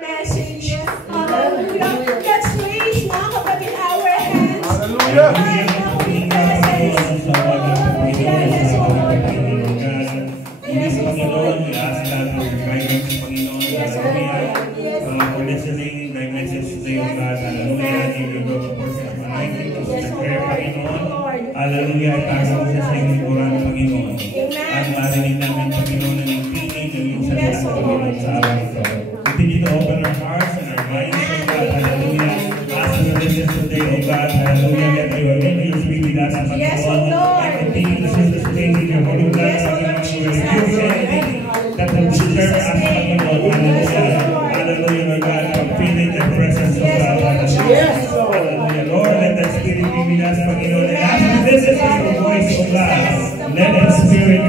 Message. Hallelujah. Let's raise mga kapatid our hands. Hallelujah. Yes, O Lord. Yes, Panginoon, we ask that for your guidance, Panginoon. For listening my message today, O God. Hallelujah. Give your Lord a portion of anointing to prepare, Panginoon. Hallelujah. Itaas mo siya sa inyong kuran, Panginoon. At marinig namin, Panginoon, na ng pinig ng iyong salita, Panginoon, sa araw ito. Continue to open our hearts and our minds, O God. Hallelujah. As we listen today, O God. Hallelujah. Let your angels be with us, Panginoon. Yes, O Lord. And continue to set the stage in your holy blood, Panginoon. That will disturb us, Panginoon. Hallelujah. Hallelujah, Lord God. From feeling the presence of God. Hallelujah. Lord, let the Spirit be with us, Panginoon. And as we listen to your voice, O God, let the Spirit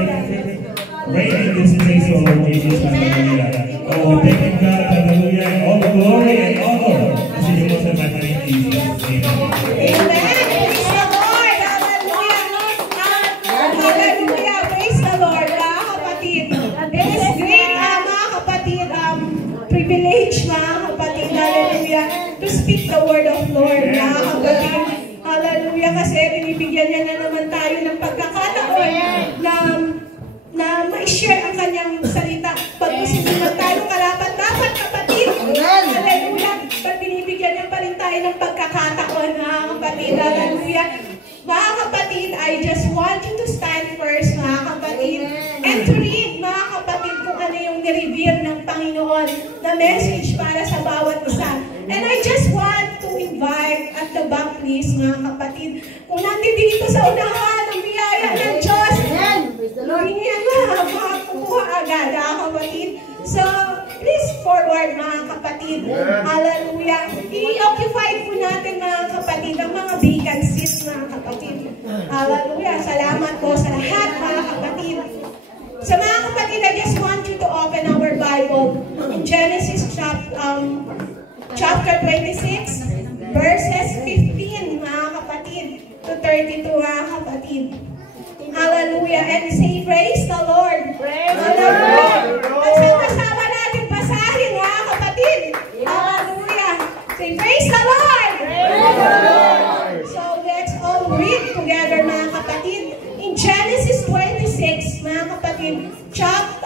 reign in this place, O Lord Jesus. Hallelujah. Oh, we thank you, God. Hallelujah. And all the glory and honor is in your most mighty name, Jesus. Amen. Praise the Lord. Hallelujah. Praise the Lord, mga kapatid. It is great, mga kapatid, privilege, mga kapatid, hallelujah, to speak the word of Lord, mga kapatid. Hallelujah, kasi binibigyan niya na naman tayo ng pagkakataon na ma-share ang kanyang salita. Pag gusto naman tayo karapat-dapat, kapatid. Hallelujah. Pag binibigyan niya pa rin tayo ng pagkakataon, mga kapatid. Hallelujah. Mga kapatid, I just want you to stand first, mga kapatid, and to read, mga kapatid, kung ano yung nireveal ng Panginoon, the message para sa bawat isa. And I just want to invite at the back, please, mga kapatid, kung nandito sa unahan ang biyaya ng Diyos, hindi na makakuha agad, mga kapatid. So, please forward, mga kapatid. Hallelujah. I-occupy po natin, mga kapatid, ang mga vacant seats, mga kapatid. Hallelujah. Salamat po sa lahat, mga kapatid. So, mga kapatid, I just want you to open our Bible in Genesis chapter 26, verses 15, mga kapatid, to 32, mga kapatid. Hallelujah. And say, praise the Lord. Hallelujah. Kasama natin basahin, mga kapatid. Hallelujah. Say, praise the Lord. So, let's all read together, mga kapatid. In Genesis 26, mga kapatid, chapter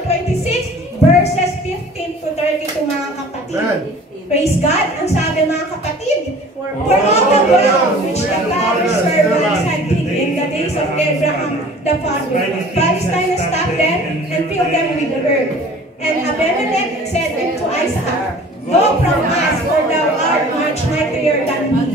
26, verses 15 to 32, mga kapatid. Praise God. Ang sabi, mga kapatid, for all the wealth which the father's servants had taken in the days of Abraham the father, Palestine stopped them and filled them with the earth. And Abimelech said unto Isaac, go from us, for thou art much mightier than we.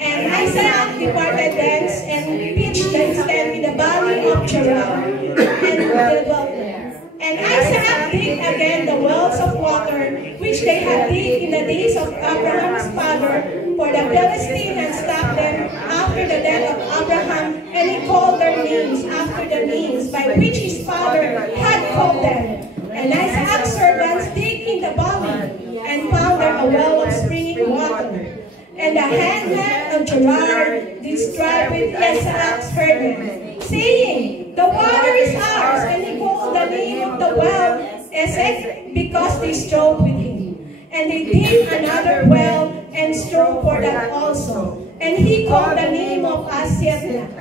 And Isaac departed thence and pitched his tent in the valley of Gerar, and dwelt there. And Isaac digged again the wells of water which they had digged in the days of Abraham's father, for the Philistines stopped them after the death of Abraham, and he called their names after the names by which his father had called them. And Isaac's servants digged in the valley and found there a well of springing water. And the handmaid of Gerar did strive with Isaac's herdmen, saying, the water is ours. And he called the name of the well Esek, because they strove with him. And they dig another well and strove for that also. And he called the name of Aseph.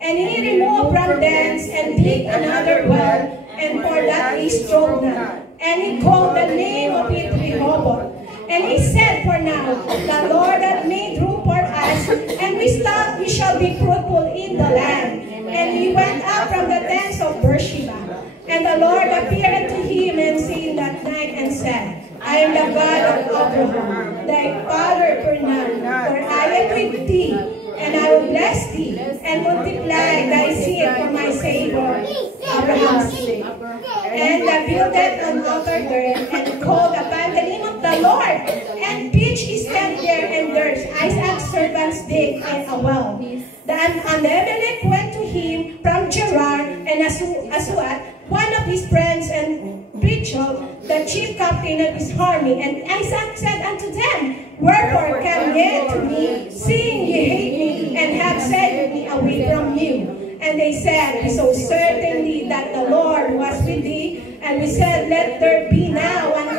And he removed from thence and dig another well, and for that he strove not. And he called the name of it Rehoboth. And he said, for now, the Lord hath made room for us, and we shall be fruitful in the land. And he went up from the tents of Beersheba. And the Lord appeared to him and said that night and said, I am the God of Abraham, thy father Abraham, for I am with thee, and I will bless thee, and multiply thy seed for my Savior, Abraham's sake. And they built an altar there, and called upon the name of the Lord, and pitched his tent there, and there Isaac's servants digged a well. Then Abimelech went to him from Gerar, and Asuat, one of his friends, and Rachel, the chief captain of his army. And Isaac said unto them, wherefore come ye to me, seeing ye hate me, and have sent me away from you? And they said, we saw certainly that the Lord was with thee. And we said, let there be now an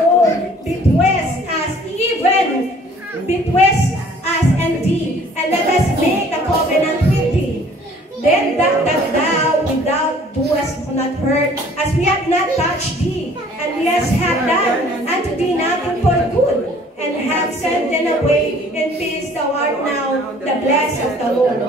not hurt, as we have not touched thee, and we have done unto thee nothing for good, and have sent them away in peace. Thou art now the blessed of the Lord.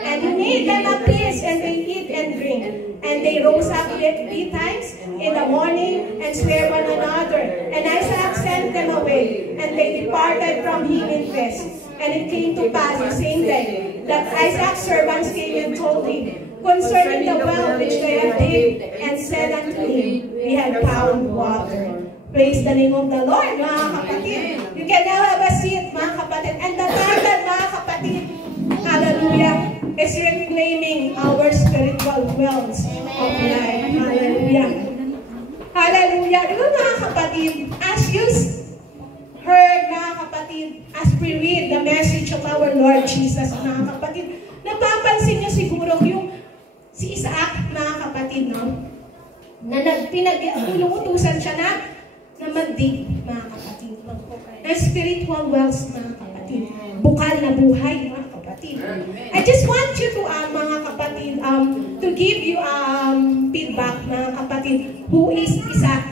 And he made them a peace, and they eat and drink. And they rose up 3 times in the morning, and sware one another. And Isaac sent them away, and they departed from him in peace. And it came to pass the same day, that Isaac's servants came and told him concerning the well which they had digged, and said unto him, we have found water. Praise the name of the Lord, mga kapatid. You can now have a seat, mga kapatid. And the title, mga kapatid, hallelujah, is reclaiming our spiritual wells of life. Hallelujah. Hallelujah. Di ba, mga kapatid, as you heard, mga kapatid, as we read the message of our Lord Jesus, mga kapatid, napapansin niyo siguro yung si Isaac, mga kapatid, no? Na pinag-utusan siya na mag-dig, mga kapatid. Na spiritual wells, mga kapatid. Bukal na buhay, mga kapatid. I just want you to, mga kapatid, to give you feedback, mga kapatid, who is Isaac,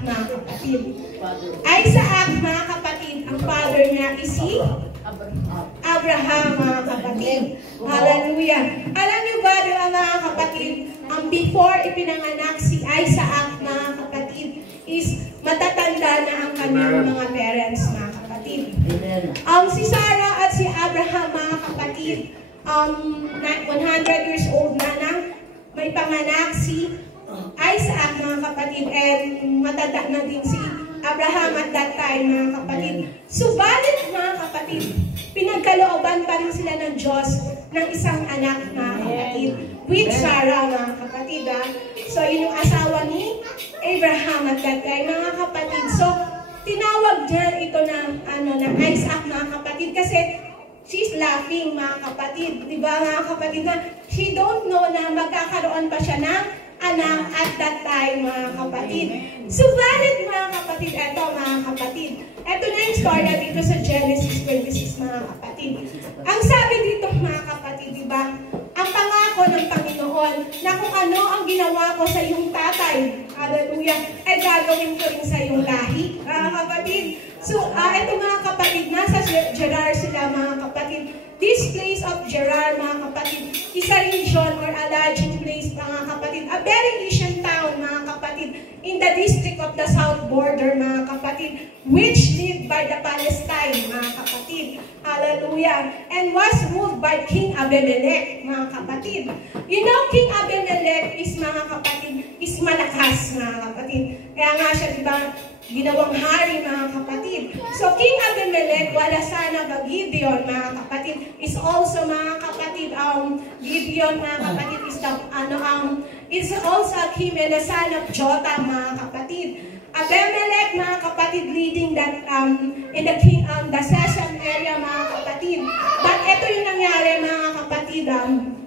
mga kapatid. Isaac, mga kapatid, ang father niya is si Abraham, mga kapatid. Hallelujah. Alam niyo ba, mga kapatid, before ipinanganak si Isaac, mga kapatid, is matatanda na ang kanyang mga parents, mga kapatid. Si Sarah at si Abraham, mga kapatid, 100 years old na nang may panganak si Isaac, mga kapatid, and matanda na din si Abraham at that time, mga kapatid. Subalit, mga kapatid, pinagkalooban pa rin sila ng Diyos ng isang anak, mga kapatid, with Sarah, mga kapatid. So, yun yung asawa ni Abraham at that time, mga kapatid. So, tinawag niya ito na Isaac, mga kapatid, kasi she's laughing, mga kapatid. Diba, mga kapatid, na she don't know na magkakaroon pa siya ng anak at that time, mga kapatid. Subalit, mga kapatid, eto, mga kapatid, eto na yung storya dito sa Genesis 26, mga kapatid. Ang sabi dito, mga kapatid, diba, ang pangako ng Panginoon na kung ano ang ginawa ko sa iyong tatay, hallelujah, ay gagawin ko rin sa iyong lahi, mga kapatid. So, eto, mga kapatid, nasa Gerar sila, mga kapatid. This place of Gerar, mga kapatid, is a region or a large place, mga kapatid, a very ancient town, mga kapatid, in the district of the south border, mga kapatid, which lived by the Palestine, mga kapatid. Hallelujah. And was ruled by King Abimelech, mga kapatid. You know, King Abimelech is, mga kapatid, is malakas, mga kapatid. Kaya nga siya, diba, ginawang hari, mga kapatid. So, King Abimelech, wala sana ba Gideon, mga kapatid, is also, mga kapatid, Gideon, mga kapatid, is the, is also King and the son of Jotham, mga kapatid. Abimelech, mga kapatid, leading that, in the king, the Shechem area, mga kapatid. But ito yung nangyari, mga kapatid,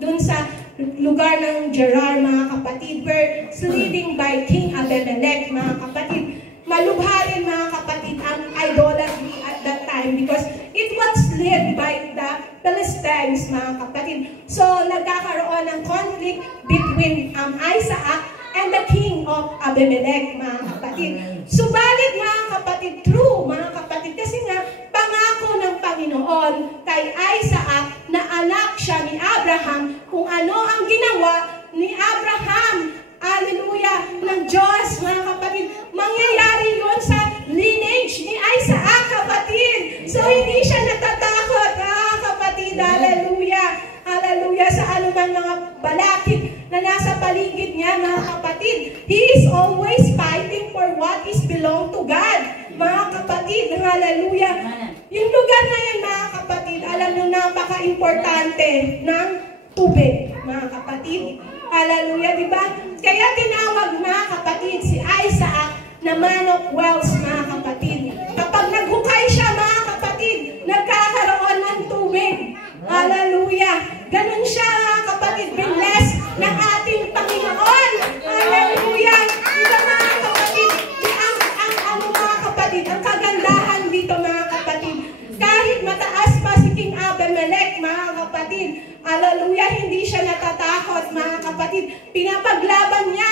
dun sa lugar ng Gerar, mga kapatid, where it's leading by King Abimelech, mga kapatid. Malubha rin, mga kapatid, ang idolatry at that time because it was led by the Philistines, mga kapatid. So, nagkakaroon ng conflict between Isaac and the king of Abimelech, mga kapatid. Subalit, mga kapatid, true, mga kapatid, kasi nga, pangako ng Panginoon kay Isaac na anak siya ni Abraham, kung ano ang ginawa ni Abraham, hallelujah, ng Diyos, mga kapatid, mangyayari yun sa lineage ni Isaac, kapatid. So, hindi siya natatakot, mga kapatid, hallelujah, hallelujah, sa anumang mga balakid na nasa paligid niya, mga kapatid. He is always fighting for what is belong to God, mga kapatid, hallelujah. Yung lugar na yan, mga kapatid, alam nyo, napaka-importante ng tubig, mga kapatid. Hallelujah, di ba? Kaya tinawag, mga kapatid, si Isaac na man of wells, mga kapatid. Kapag naghukay siya, mga kapatid, nagkakaroon ng tubig. Hallelujah. Ganun siya, mga kapatid, binless ng ating Panginoon. Hallelujah. Di ba, mga kapatid? Mga kapatid, ang kagandahan dito, mga kapatid, kahit mataas pa si King Abimelech, mga kapatid, hallelujah, hindi siya natatakot, mga kapatid. Pinapaglaban niya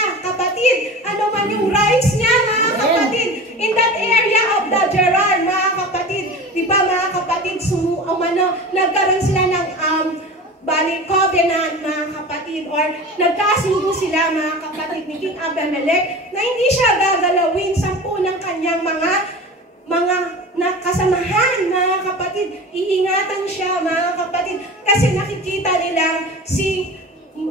Lord, nagkasundo sila mga kapatid ni King Abimelech na hindi siya gagalawin 10 ng kanyang mga kasamahan, mga kapatid. Iingatan siya, mga kapatid, kasi nakikita nila si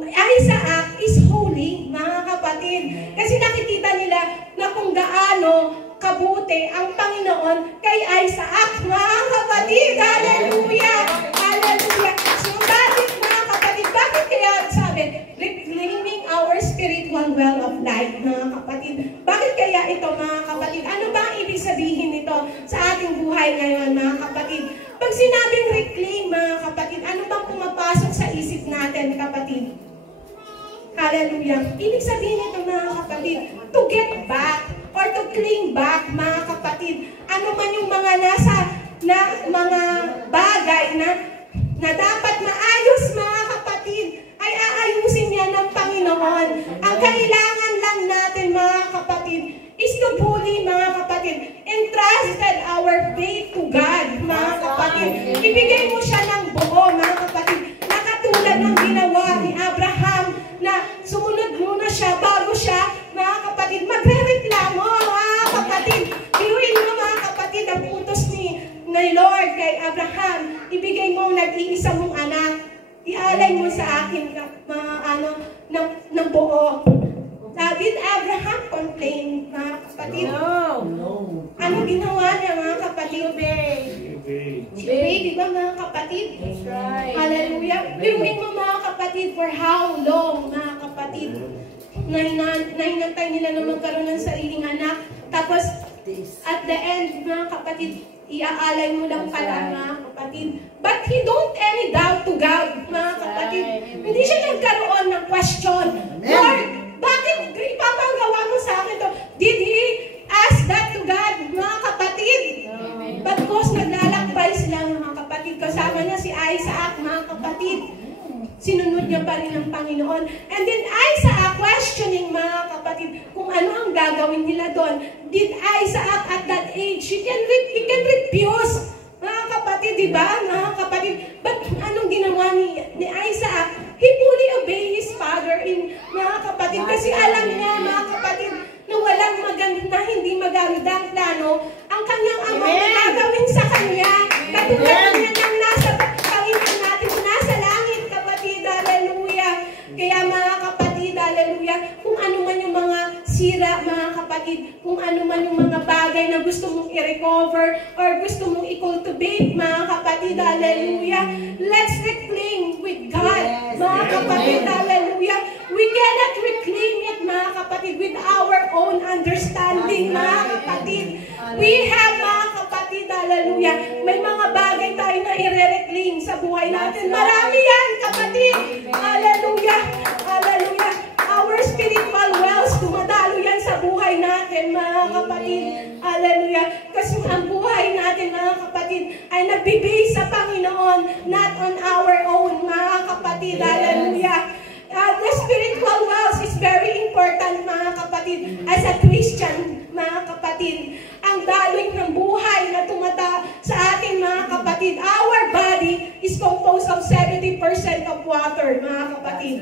Isaac is holy, mga kapatid. Kasi nakikita nila na kung gaano kabuti ang Panginoon kay Isaac, mga kapatid. Hallelujah! Hallelujah! So bakit, mga kapatid, bakit kaya sabi, reclaiming our spiritual well of life, mga kapatid? Bakit kaya ito, mga kapatid? Ano ba ang ibig sabihin nito sa ating buhay ngayon, mga kapatid? Pag sinabing reclaim, mga kapatid, ano bang pumapasok sa isip natin, kapatid? Hallelujah. Ibig sabihin nito, mga kapatid, to get back or to claim back, mga kapatid. Ano man yung mga mga bagay na dapat maayos, mga kapatid, ay aayusin niya ng Panginoon. Ang kailangan lang natin, mga kapatid, is to fully, mga kapatid, entrusted our faith to God, mga kapatid. Ibigay mo siya ng buo, mga kapatid, na katulad ng ginawa ni Abraham, na sumunod muna siya bago siya, mga kapatid, magre-reklamo, mga kapatid. Biruin mo, mga kapatid, ang utos ni Lord kay Abraham. Ibigay mo ang nag-iisa mong anak. Ialay mo sa akin ng buo. Did Abraham complain, mga kapatid? No. Ano ginawa niya, mga kapatid? Obey, di ba, mga kapatid? That's right. Hallelujah. Biruin mo, mga kapatid, for how long, mga kapatid? Nahinantay nila na magkaroon ng sariling anak. Tapos, at the end, mga kapatid, iaalay mo lang pala, mga kapatid. But he don't any doubt to God, mga kapatid. Hindi siya nagkaroon ng question. Lord, bakit ipapagawa mo sa akin to? Did he ask that to God, mga kapatid? But because naglalakbay sila, mga kapatid, kasama niya si Isaac, mga kapatid. Sinunod niya pa rin ang Panginoon. And then Isaac questioning, mga kapatid, kung ano ang gagawin nila doon. Did Isaac at that age, he can refuse, mga kapatid, di ba? Mga kapatid. But anong ginawa ni Isaac? He fully obeyed his father, mga kapatid. Kasi alam niya, mga kapatid, na walang na hindi magandang plano ang kanyang ama na gagawin sa kanya. Katulad niya ng nasa Panginoon natin, nasa langit, kapatid. Hallelujah. Kaya, mga kapatid, hallelujah, kung ano man yung mga sira, mga kapatid, kung ano man yung mga bagay na gusto mong i-recover or gusto mong i-cultivate, mga kapatid, hallelujah, let's reclaim with God, mga kapatid, hallelujah. We cannot reclaim it, mga kapatid, with our own understanding, mga kapatid. We have, mga kapatid, hallelujah, may mga bagay tayo na i-reclaim sa buhay natin. Marami yan, kapatid. Hallelujah. Hallelujah. Our spiritual wells, dumadalo yan sa buhay natin, mga kapatid. Hallelujah. Kasi ang buhay natin, mga kapatid, ay nagbibase sa Panginoon, not on our own, mga kapatid. Hallelujah. The spiritual wells is very important, mga kapatid, as a Christian, mga kapatid. Ang daloy ng buhay na tumata sa ating, mga kapatid. Our body is composed of 70% of water, mga kapatid.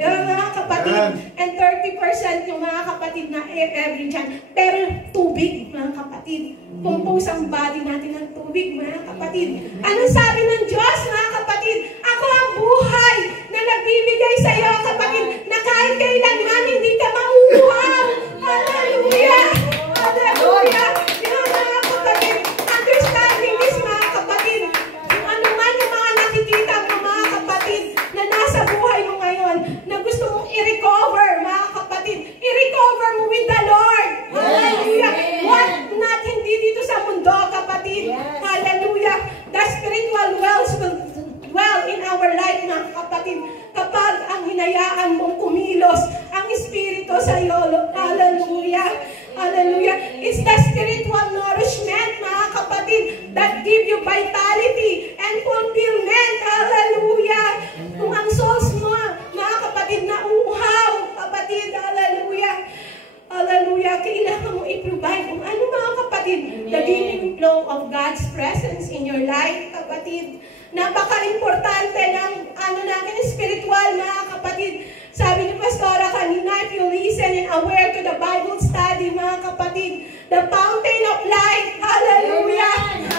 Yung mga kapatid, and 30% yung mga kapatid na air every dyan. Pero tubig, mga kapatid. Compose ang body natin ng tubig, mga kapatid. Anong sabi ng Diyos, mga kapatid? Ako ang buhay na nagbibigay sa iyo, kapatid, na kahit kailanman hindi ka mauuhaw. Hallelujah! Hallelujah! Yung mga kapatid, understanding this, mga kapatid, kung ano man yung mga nakikita mo, mga kapatid, na nasa buhay mo ngayon, na gusto mong i-recover, mga kapatid, i-recover mo with the Lord. Hallelujah! What not hindi dito sa mundo, kapatid. Hallelujah! The spiritual wells will dwell in our life, mga kapatid, kapag ang hinayaan mong kumilos ang Espiritu sa iyo. Hallelujah! Hallelujah! It's the spiritual nourishment, mga kapatid, that give you vitality and fulfillment. Hallelujah! Kung ang souls mo, mga kapatid, na uhaw, kapatid, hallelujah! Hallelujah! Kailangan mo i-provide kung ano, mga kapatid, the giving flow of God's presence in your life, kapatid. Napaka-importante ng natin spiritual, mga kapatid, sa aware to the Bible study, mga kapatid. The fountain of life. Hallelujah!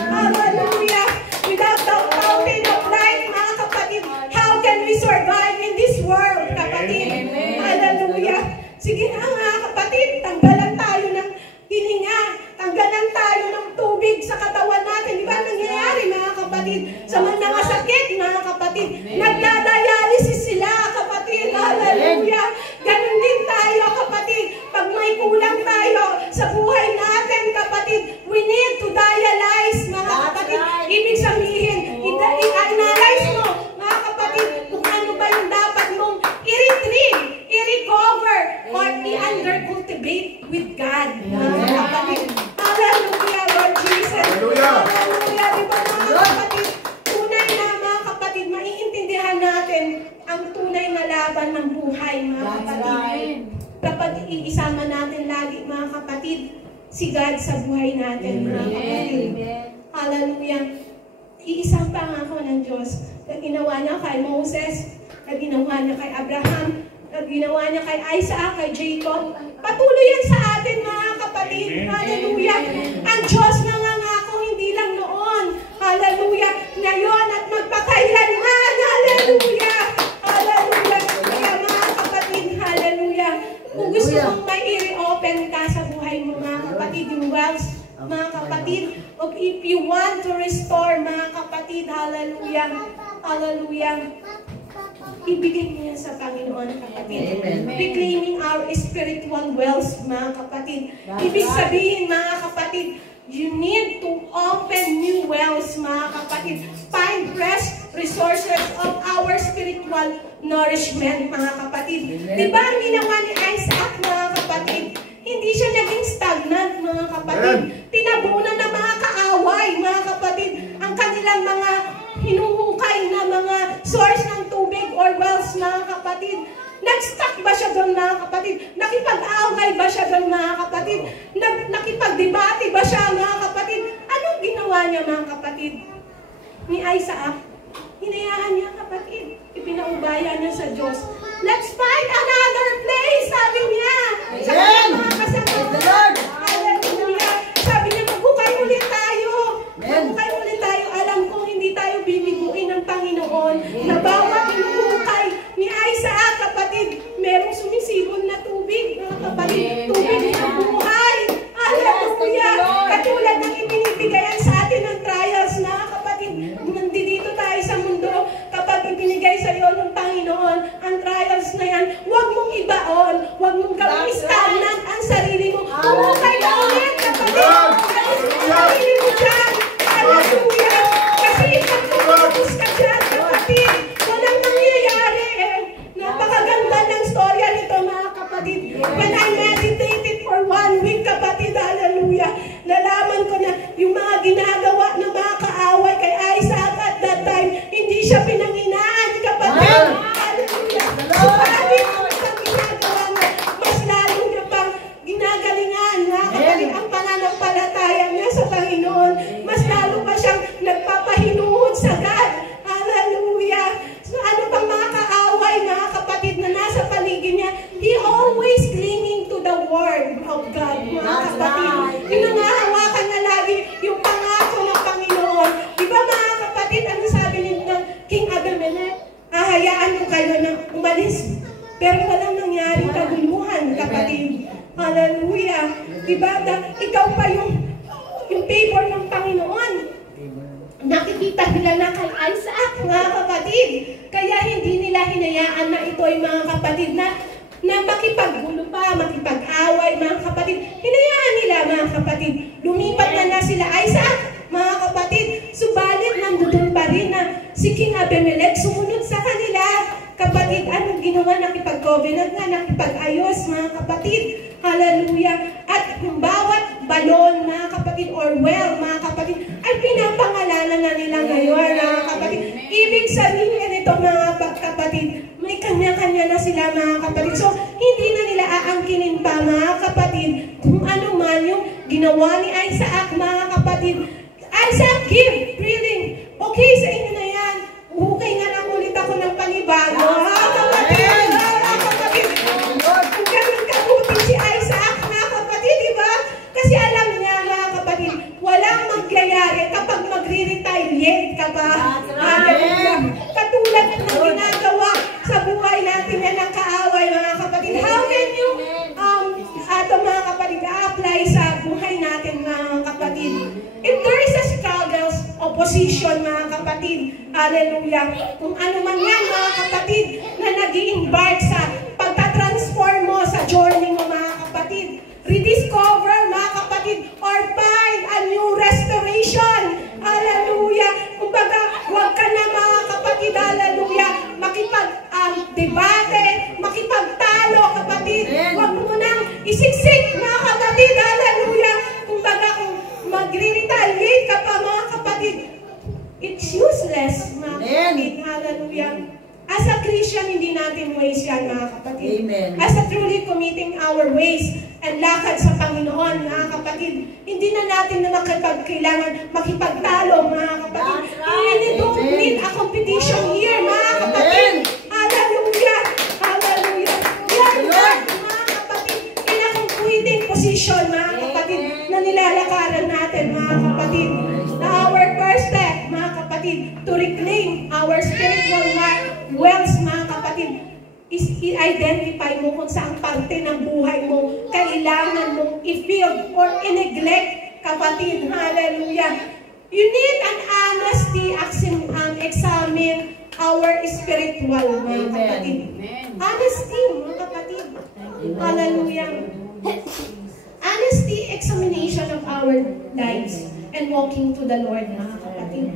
Hallelujah! Without the fountain of life, mga kapatid, how can we survive in this world, kapatid? Hallelujah! Sige na, mga kapatid, tanggalan tayo ng hininga. Tanggalan tayo ng tubig sa katawan natin. Di ba nangyayari, mga kapatid? Sa mga sakit, mga kapatid, nagdadialysis sila, kapatid. Hallelujah! Ganun din tayo, kapatid. Pag may kulang tayo sa buhay natin, kapatid, we need to dialyze, mga kapatid. Ibig sabihin, i-analyze mo, mga kapatid, kung ano ba yung dapat mong i-retrieve, i-recover, or i-undercultivate with God, mga kapatid. Hallelujah, Lord Jesus. Hallelujah. Di ba, mga kapatid? Tunay na, mga kapatid, maiintindihan natin ang tunay na laban ng buhay, mga kapatid. Kapag iisama natin lagi, mga kapatid, si God sa buhay natin, mga kapatid. Hallelujah. Iisang pangako ng Diyos na ginawa niya kay Moses, na ginawa niya kay Abraham, na ginawa niya kay Isaac, kay Jacob. Patuloy yan sa atin, mga kapatid. Hallelujah. Ang Diyos nangangako hindi lang noon. Hallelujah. Ngayon at magpakailanman. Hallelujah. Hallelujah. Kaya mga kapatid, hallelujah. Kung gusto mong may i-reopen ka sa buhay mo, mga kapatid, yung wells, mga kapatid, o if you want to restore, mga kapatid, hallelujah. Hallelujah. Ibigay mo yan sa Panginoon, kapatid. Reclaiming our spiritual wells, mga kapatid. Ibig sabihin, mga kapatid, you need to open new wells, mga kapatid. Find fresh resources of our spiritual nourishment, mga kapatid. Diba ang ginawa ni Isaac, mga kapatid? Hindi siya naging stagnant, mga kapatid. Tinabunan ng mga kaaway, mga kapatid, ang kanilang mga hinuhukay na mga source ng tubig or wells, mga kapatid. Nag-stuck ba siya doon, mga kapatid? Nakipag-away ba siya doon, mga kapatid? Nakipag-debate ba siya, mga kapatid? Anong ginawa niya, mga kapatid? Ni Isaac, hinayaan niya, kapatid. Ipinaubaya niya sa Diyos. Let's find another place, sabi niya. Sa mga kasama. Hallelujah. Sabi niya, maghukay ulit tayo. Maghukay ulit tayo. Alam ko, hindi tayo bibiguin ng Panginoon na bawat hinuhukay ni Isaac, kapatid, merong sumisibol na tubig, mga kapatid. Tubig ng buhay. Hallelujah. Katulad ng ibinibigayan sa atin ng trials, mga kapatid. Nandito tayo sa mundo, kapag ibinigay sa iyo ng Panginoon ang trials na yan, huwag mong ibaon, huwag mong gawing stagnant ang sarili mo. Humukay na ulit, kapatid. Sarili mo dyan. Hallelujah. Kasi ipag-focus ka dyan, kapatid. Walang nangyayari. Napakaganda ng storya nito, mga kapatid. When I meditated for 1 week, kapatid, hallelujah, nalaman ko na yung mga ginagawa ng mga kaaway kay Isaac at that time, hindi siya pinanginaan, kapatid. Hallelujah. Subalit, ang ginagawa mo, mas lalo niya pang ginagalingan, mga kapatid, ang pananampalataya niya sa Panginoon. Mas lalo pa siyang nagpapahinuhod sa God. Hallelujah. So ano pang mga kaaway, mga kapatid, na nasa paligid niya, he always clinging to the word of God, mga kapatid. Pinangahawakan na lagi yung pangako ng Panginoon. Diba, mga kapatid, ano sabi ng King Abimelech? Hahayaan ko kayo na umalis. Pero walang nangyaring kaguluhan, kapatid. Hallelujah. Diba, ikaw pa yung favor ng Panginoon. Nakikita nila na kay Isaac, mga kapatid. Kaya hindi nila hinayaan na ito'y mga kapatid na makipaggulo pa, makipag-away, mga kapatid. Hinayaan nila, mga kapatid. Lumipat na sila Isaac, mga kapatid. Subalit, nandoon pa rin na si King Abimelech sumunod sa kanila. Kapatid, anong ginawa? Nakipag-covenant nga, nakipag-ayos, mga kapatid. Hallelujah. At yung bawat balon, mga kapatid, or well, mga kapatid, ay pinapangalanan na nila ngayon, mga kapatid. Ibig sabihin ito, mga kapatid, may kanya-kanya na sila, mga kapatid. So, hindi na nila aangkinin pa, mga kapatid, kung ano man yung ginawa ni Isaac, mga kapatid. Isaac, give, really. Okay, sa inyo na yan. Okay nga lang ulit ako ng panibago. Ha, kapatid? Ha, kapatid? Kung ganun kabuti si position, mga kapatid. Hallelujah. Kung ano man yan, mga kapatid, na nag-i-embark sa pagtatransform mo sa journey mo, mga kapatid. Rediscover, mga kapatid, or find a new restoration. Hallelujah. Kumbaga, huwag ka na, mga kapatid, hallelujah, makipag-debate, makipagtalo, kapatid. Huwag mo nang isiksik, mga kapatid, hallelujah. Kumbaga, kung magre-retaliate ka pa, mga kapatid, it's useless, mga kapatid, hallelujah. As a Christian, hindi natin ways yan, mga kapatid. Amen. As a truly committing our ways and lakad sa Panginoon, mga kapatid, hindi na natin na kailangan makipagtalo, mga kapatid. We don't need a competition here, mga kapatid. Hallelujah! Hallelujah! We are not, mga kapatid, in a competing position, mga kapatid, na nilalakaran natin, mga kapatid. Na our first step, mga kapatid, to reclaim our spiritual wealth, mga kapatid, is i-identify mo kung saan parte ng buhay mo kailangan mong i-fill or i-neglect, kapatid. Hallelujah. You need an honesty examine our spiritual, mga kapatid. Honesty, mga kapatid. Hallelujah. Honesty examination of our lives and walking to the Lord, mga kapatid.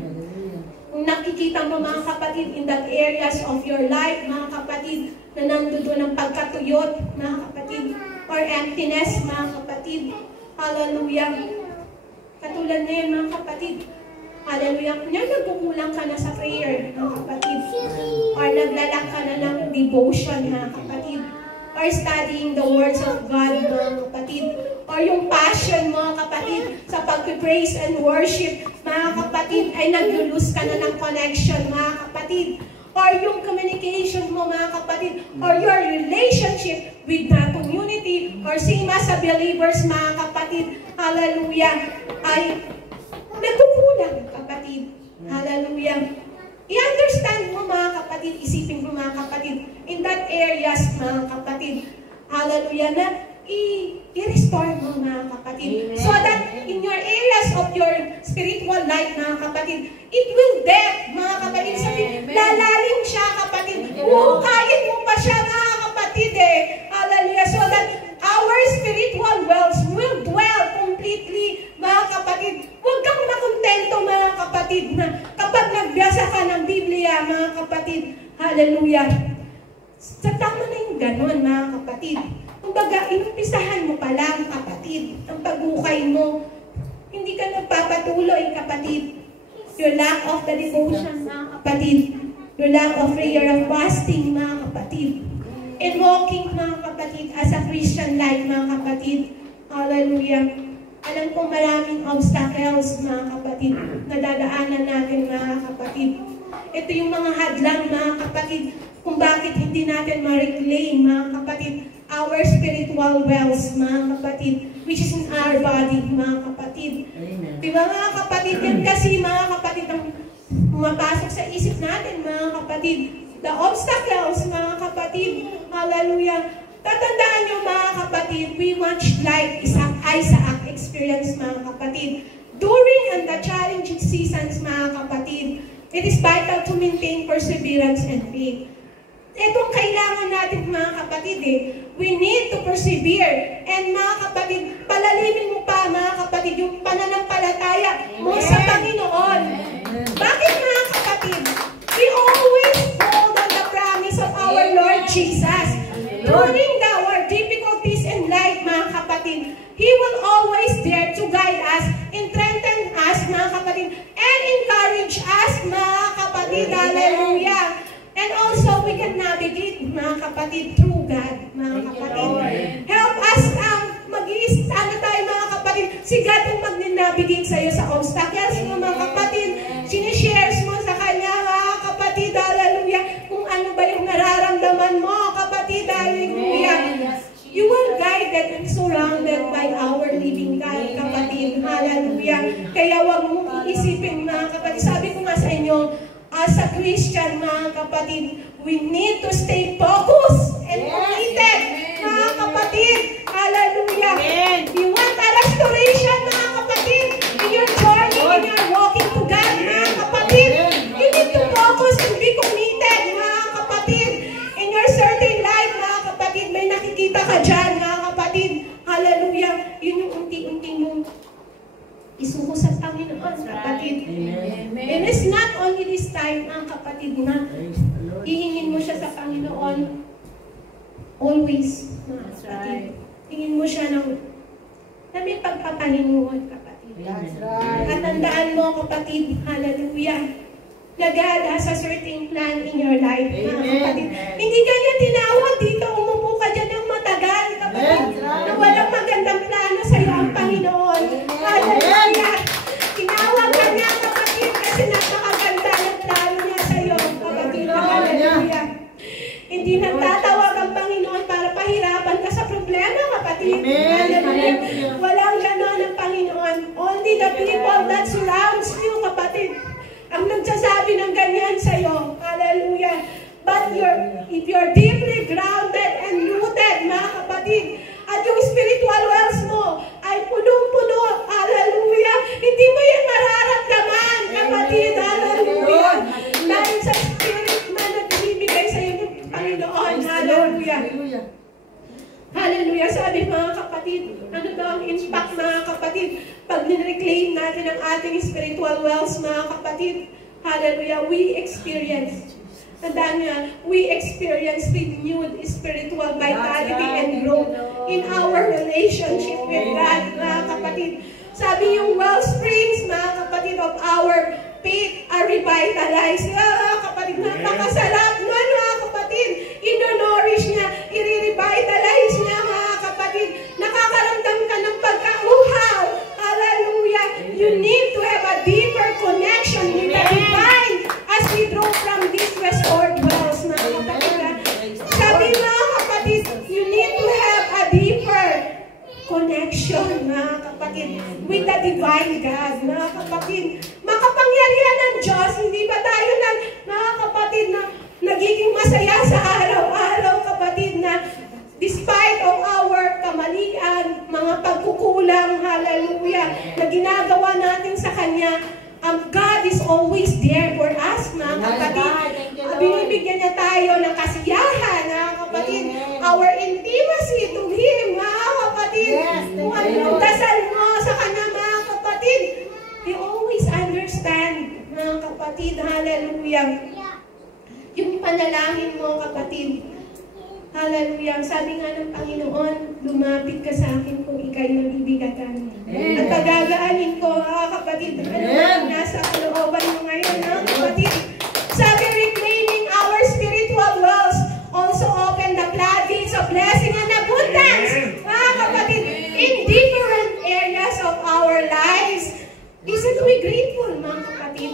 Kung nakikita mo, mga kapatid, in that areas of your life, mga kapatid, na nandoon ang pagkatuyot, mga kapatid, or emptiness, mga kapatid, hallelujah. Katulad na yan, mga kapatid, hallelujah. Kung nagkukulang ka na sa prayer, mga kapatid, or naglalak ka na ng devotion, mga kapatid, or studying the words of God, mga kapatid, or yung passion mo, kapatid, sa pag-praise and worship, mga kapatid, ay nag-lose ka na ng connection, mga kapatid. Or yung communication mo, mga kapatid, or your relationship with the community, or same as a believers, mga kapatid, hallelujah, ay nagkukulang, kapatid. Hallelujah. I-understand mo, mga kapatid, isipin mo, mga kapatid, in that areas, mga kapatid, hallelujah, na i-restore mo, mga kapatid. So that in your areas of your spiritual life, mga kapatid, it will depth, mga kapatid. Sabi, lalalim siya, kapatid. Hukayin mo pa siya, mga kapatid, hallelujah. So that our spiritual wells will dwell completely, mga kapatid. Huwag kang makontento, mga kapatid, na kapag nagbasa ka ng Biblia, mga kapatid, hallelujah. Sa tama na yung ganon, mga kapatid. Kumbaga, inumpisahan mo pa lang, kapatid, ang paghukay mo. Hindi ka nagpapatuloy, kapatid. Your lack of the devotion, mga kapatid. Your lack of prayer and fasting, mga kapatid. And walking, mga kapatid, as a Christian life, mga kapatid. Hallelujah. Alam ko maraming obstacles, mga kapatid, na dadaanan natin, mga kapatid. Ito yung mga hadlang, mga kapatid, kung bakit hindi natin ma-reclaim, mga kapatid, our spiritual wells, mga kapatid, which is in our body, mga kapatid. Amen. Diba, mga kapatid, yan kasi, mga kapatid, ang pumapasok sa isip natin, mga kapatid, the obstacles, mga kapatid, hallelujah. Tatandaan nyo, mga kapatid, we watch like Isaac experience, mga kapatid. During and the challenging seasons, mga kapatid, it is vital to maintain perseverance and faith. Itong kailangan natin, mga kapatid, we need to persevere. And mga kapatid, palalimin mo pa, mga kapatid, yung pananampalataya mo sa Panginoon. Bakit, mga kapatid? We always hold on the promise of our Lord Jesus. During our difficulties in life, mga kapatid, He will always there to guide us, strengthen us, mga kapatid, and encourage us, mga kapatid. Hallelujah. And also, we can navigate, mga kapatid, through God, mga kapatid. Help us, mag-i-ano tayo, mga kapatid. Si God ang mag-navigate sa'yo sa obstacles, mga kapatid. Sinishare mo sa Kanya, mga kapatid, hallelujah. Kung ano ba yung nararamdaman mo, kapatid, hallelujah. You are guided and surrounded by our living God, kapatid, hallelujah. Kaya huwag mong iisipin, mga kapatid. Sabi ko nga sa inyo, as a Christian, mga kapatid, we need to stay focused and committed, mga kapatid. Hallelujah. You want a restoration, mga kapatid, in your journey, in your walking to God, mga kapatid. magsusuko sa Panginoon, kapatid. And it's not only this time, mga kapatid, na ihingin mo siya sa Panginoon always, mga kapatid. Hingin mo siya ng may pagpapahinguan, kapatid. At tandaan mo, kapatid, hallelujah, na God has a certain plan in your life, mga kapatid. Hindi ka niya tinawag dito, umupo ka dyan ng matagal, kapatid, na walang magandang plano sa iyo ang Panginoon. Hallelujah! Tinawag ka niya, kapatid, kasi napakaganda ng plano niya sa iyo, kapatid. Hallelujah! Hindi nagtatawag ang Panginoon para pahirapan ka sa problema, kapatid. Hallelujah! Walang ganon ang Panginoon. Only the people that surrounds you, kapatid, ang nagsasabi ng ganyan sa'yo. Hallelujah. But if you're deeply grounded and rooted, mga kapatid, at yung spiritual wells mo ay punong-puno, hallelujah, hindi mo yan mararamdaman, kapatid, hallelujah. Dahil sa spirit na nagbibigay sa'yo ng Panginoon, hallelujah. Hallelujah. Sabi mga kapatid, ano daw ang impact, mga kapatid, pag nireclaim natin ang ating spiritual wells, mga kapatid, hallelujah, we experience renewed spiritual vitality and growth in our relationship with God, mga kapatid. Sabi yung well springs, mga kapatid, of our faith are revitalized. Mga kapatid, napakasarap nun, mga kapatid. Ino-nourish niya, i-revitalize niya, mga kapatid. Nakakaramdam ka ng pagkauhaw. Hallelujah. You need to have a deeper connection with the divine as we draw from these restored wells, mga kapatid. Sabi, mga kapatid, you need to have a deeper connection, mga kapatid, with the divine God, mga kapatid. Makapangyarihan ng Diyos, hindi ba tayo mga kapatid, na nagiging masaya sa araw-araw, kapatid, na despite of our kamalian, mga pagkukulang, hallelujah, na ginagawa natin sa Kanya, God is always there for us, mga kapatid. Binibigyan niya tayo ng kasiyahan, mga kapatid. Our intimacy to Him, mga kapatid. Kung ano yung dasal mo sa Kanya, mga kapatid, He always understand, mga kapatid, hallelujah. Yung panalangin mo, kapatid, hallelujah. Sabi nga ng Panginoon, lumapit ka sa akin kung ika'y nabibigatan. At pagagaanin ko, kapatid, ano ang nasa kalooban mo ngayon, kapatid. Sabi, reclaiming our spiritual wells also open the floodgates of blessing and abundance, mga kapatid, in different areas of our lives. Isn't we grateful, mga kapatid?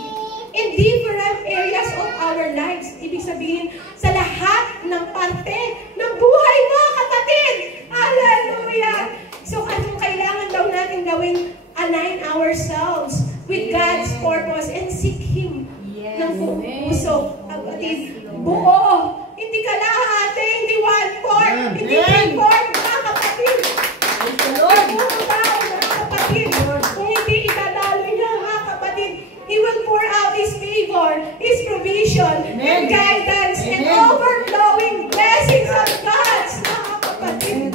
In different areas of our lives. Ibig sabihin, sa lahat ng parte ng buhay mo, kapatid. Hallelujah! So, anong kailangan daw natin gawin? Align ourselves with God's purpose and seek Him ng buong puso. Kapatid, buo. Hindi kalahati, hindi 1/4, hindi 3/4, mga kapatid. Buo tao, mga kapatid. Kung hindi itatalo niya, mga kapatid, He will pour out His favor, His provision, and guidance, and overflowing blessings of God, mga kapatid.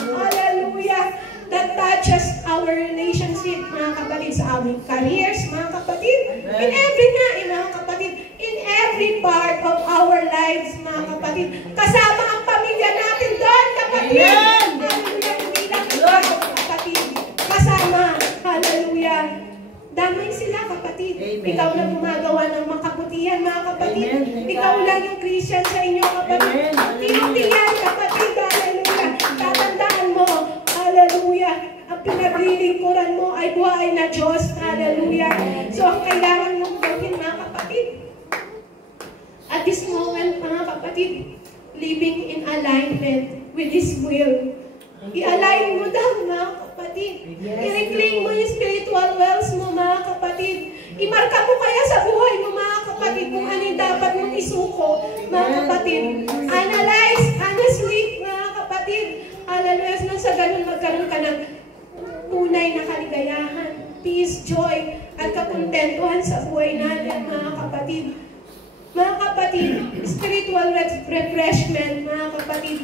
Hallelujah. That touches our relationship, mga kapatid, sa aming careers, mga kapatid. In every mga kapatid, in every part of our lives, mga kapatid. Kasama ang pamilya natin doon, kapatid. Hallelujah. Hindi lang ito, kapatid. Kasama. Hallelujah. Damay sila, kapatid. Ikaw na gumagawa ng makaputihan, mga kapatid. Ikaw lang yung Christian sa inyo, kapatid. Tinutiyan, kapatid. Hallelujah. Tatandaan mo. Hallelujah. Ang pinaglilingkuran mo ay buhay na Diyos. Hallelujah. So, ang kailangan mong gawin, mga kapatid, at this moment, mga kapatid, living in alignment with His will. I-align mo daw, mga kapatid. I-reclaim mo yung spiritual wells mo, mga kapatid. Imarka mo kaya sa buhay mo, mga kapatid, kung ano yung dapat mong isuko, mga kapatid. Analyze, honestly, mga kapatid. Hallelujah. Nang sa ganun, magkaroon ka ng tunay na kaligayahan, peace, joy, at kakontentuhan sa buhay natin, mga kapatid. Mga kapatid, spiritual refreshment, mga kapatid.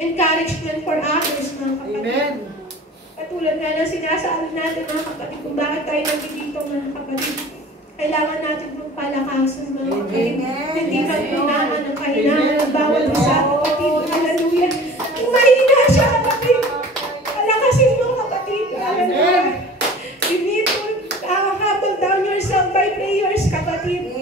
Encouragement for others, mga kapatid. Amen. tulad nga na sinasabi natin mga kapatid, kung bakit tayo nandito mga kapatid. Kailangan natin mong palakasan mga kapatid. Hindi kailangan ng kailangan ng bawat isa kapatid. Hallelujah. Kung mahina siya kapatid, palakasin mo kapatid. Hallelujah. You need to humble down yourself by prayers kapatid.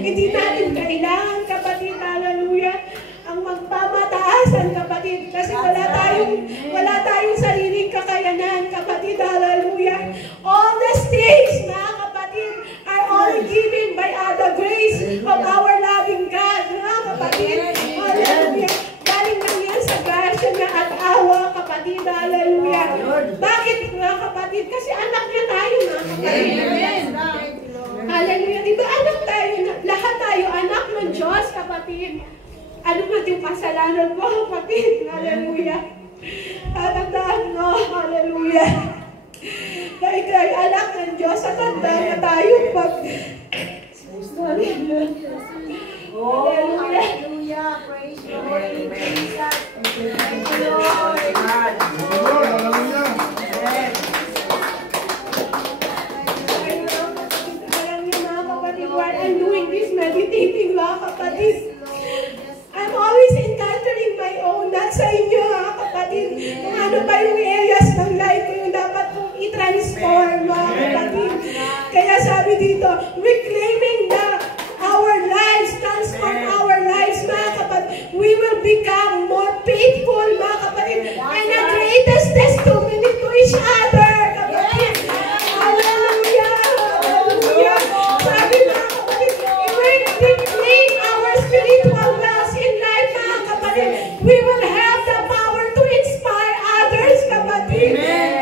Hindi natin kailangan kapatid. Hallelujah. Ang magpamataasan kapatid. Kasi wala tayong sariling kakayanan kapatid. Hallelujah. All the things mga kapatid are all given by the grace of our loving God. Mga kapatid. Hallelujah. Galing lang yan sa grasya niya at awa kapatid. Hallelujah. Bakit mga kapatid? Kasi anak niya tayo mga kapatid. Hallelujah. Diba anak tayo? Lahat tayo anak ng Diyos kapatid. Ano ba yung kasalanan mo kapatid? Hallelujah. Tatandaan mo. Hallelujah. Dahil tayo anak ng Diyos, tatandaan na tayo pag... Hallelujah. Hallelujah. Praise the Lord. Thank you, Lord. Hallelujah. Alam niyo mga kapatid, while I'm doing this, meditating mga kapatid, I'm always encountering my own, not sa inyo mga kapatid, kung ano ba yung areas ng life ko yung dapat kong i-transform mga kapatid. Kaya sabi dito, reclaiming our lives, transform our lives mga kapatid. We will become more faithful mga kapatid, and the greatest testimony to each other kapatid. Hallelujah! Hallelujah! Sabi mga kapatid, when we claim our spiritual wells in life mga kapatid, we will have the power to inspire others kapatid.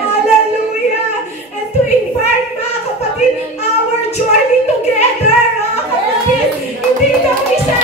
Hallelujah! And to invite mga kapatid, our journey together mga kapatid. Hindi lang isa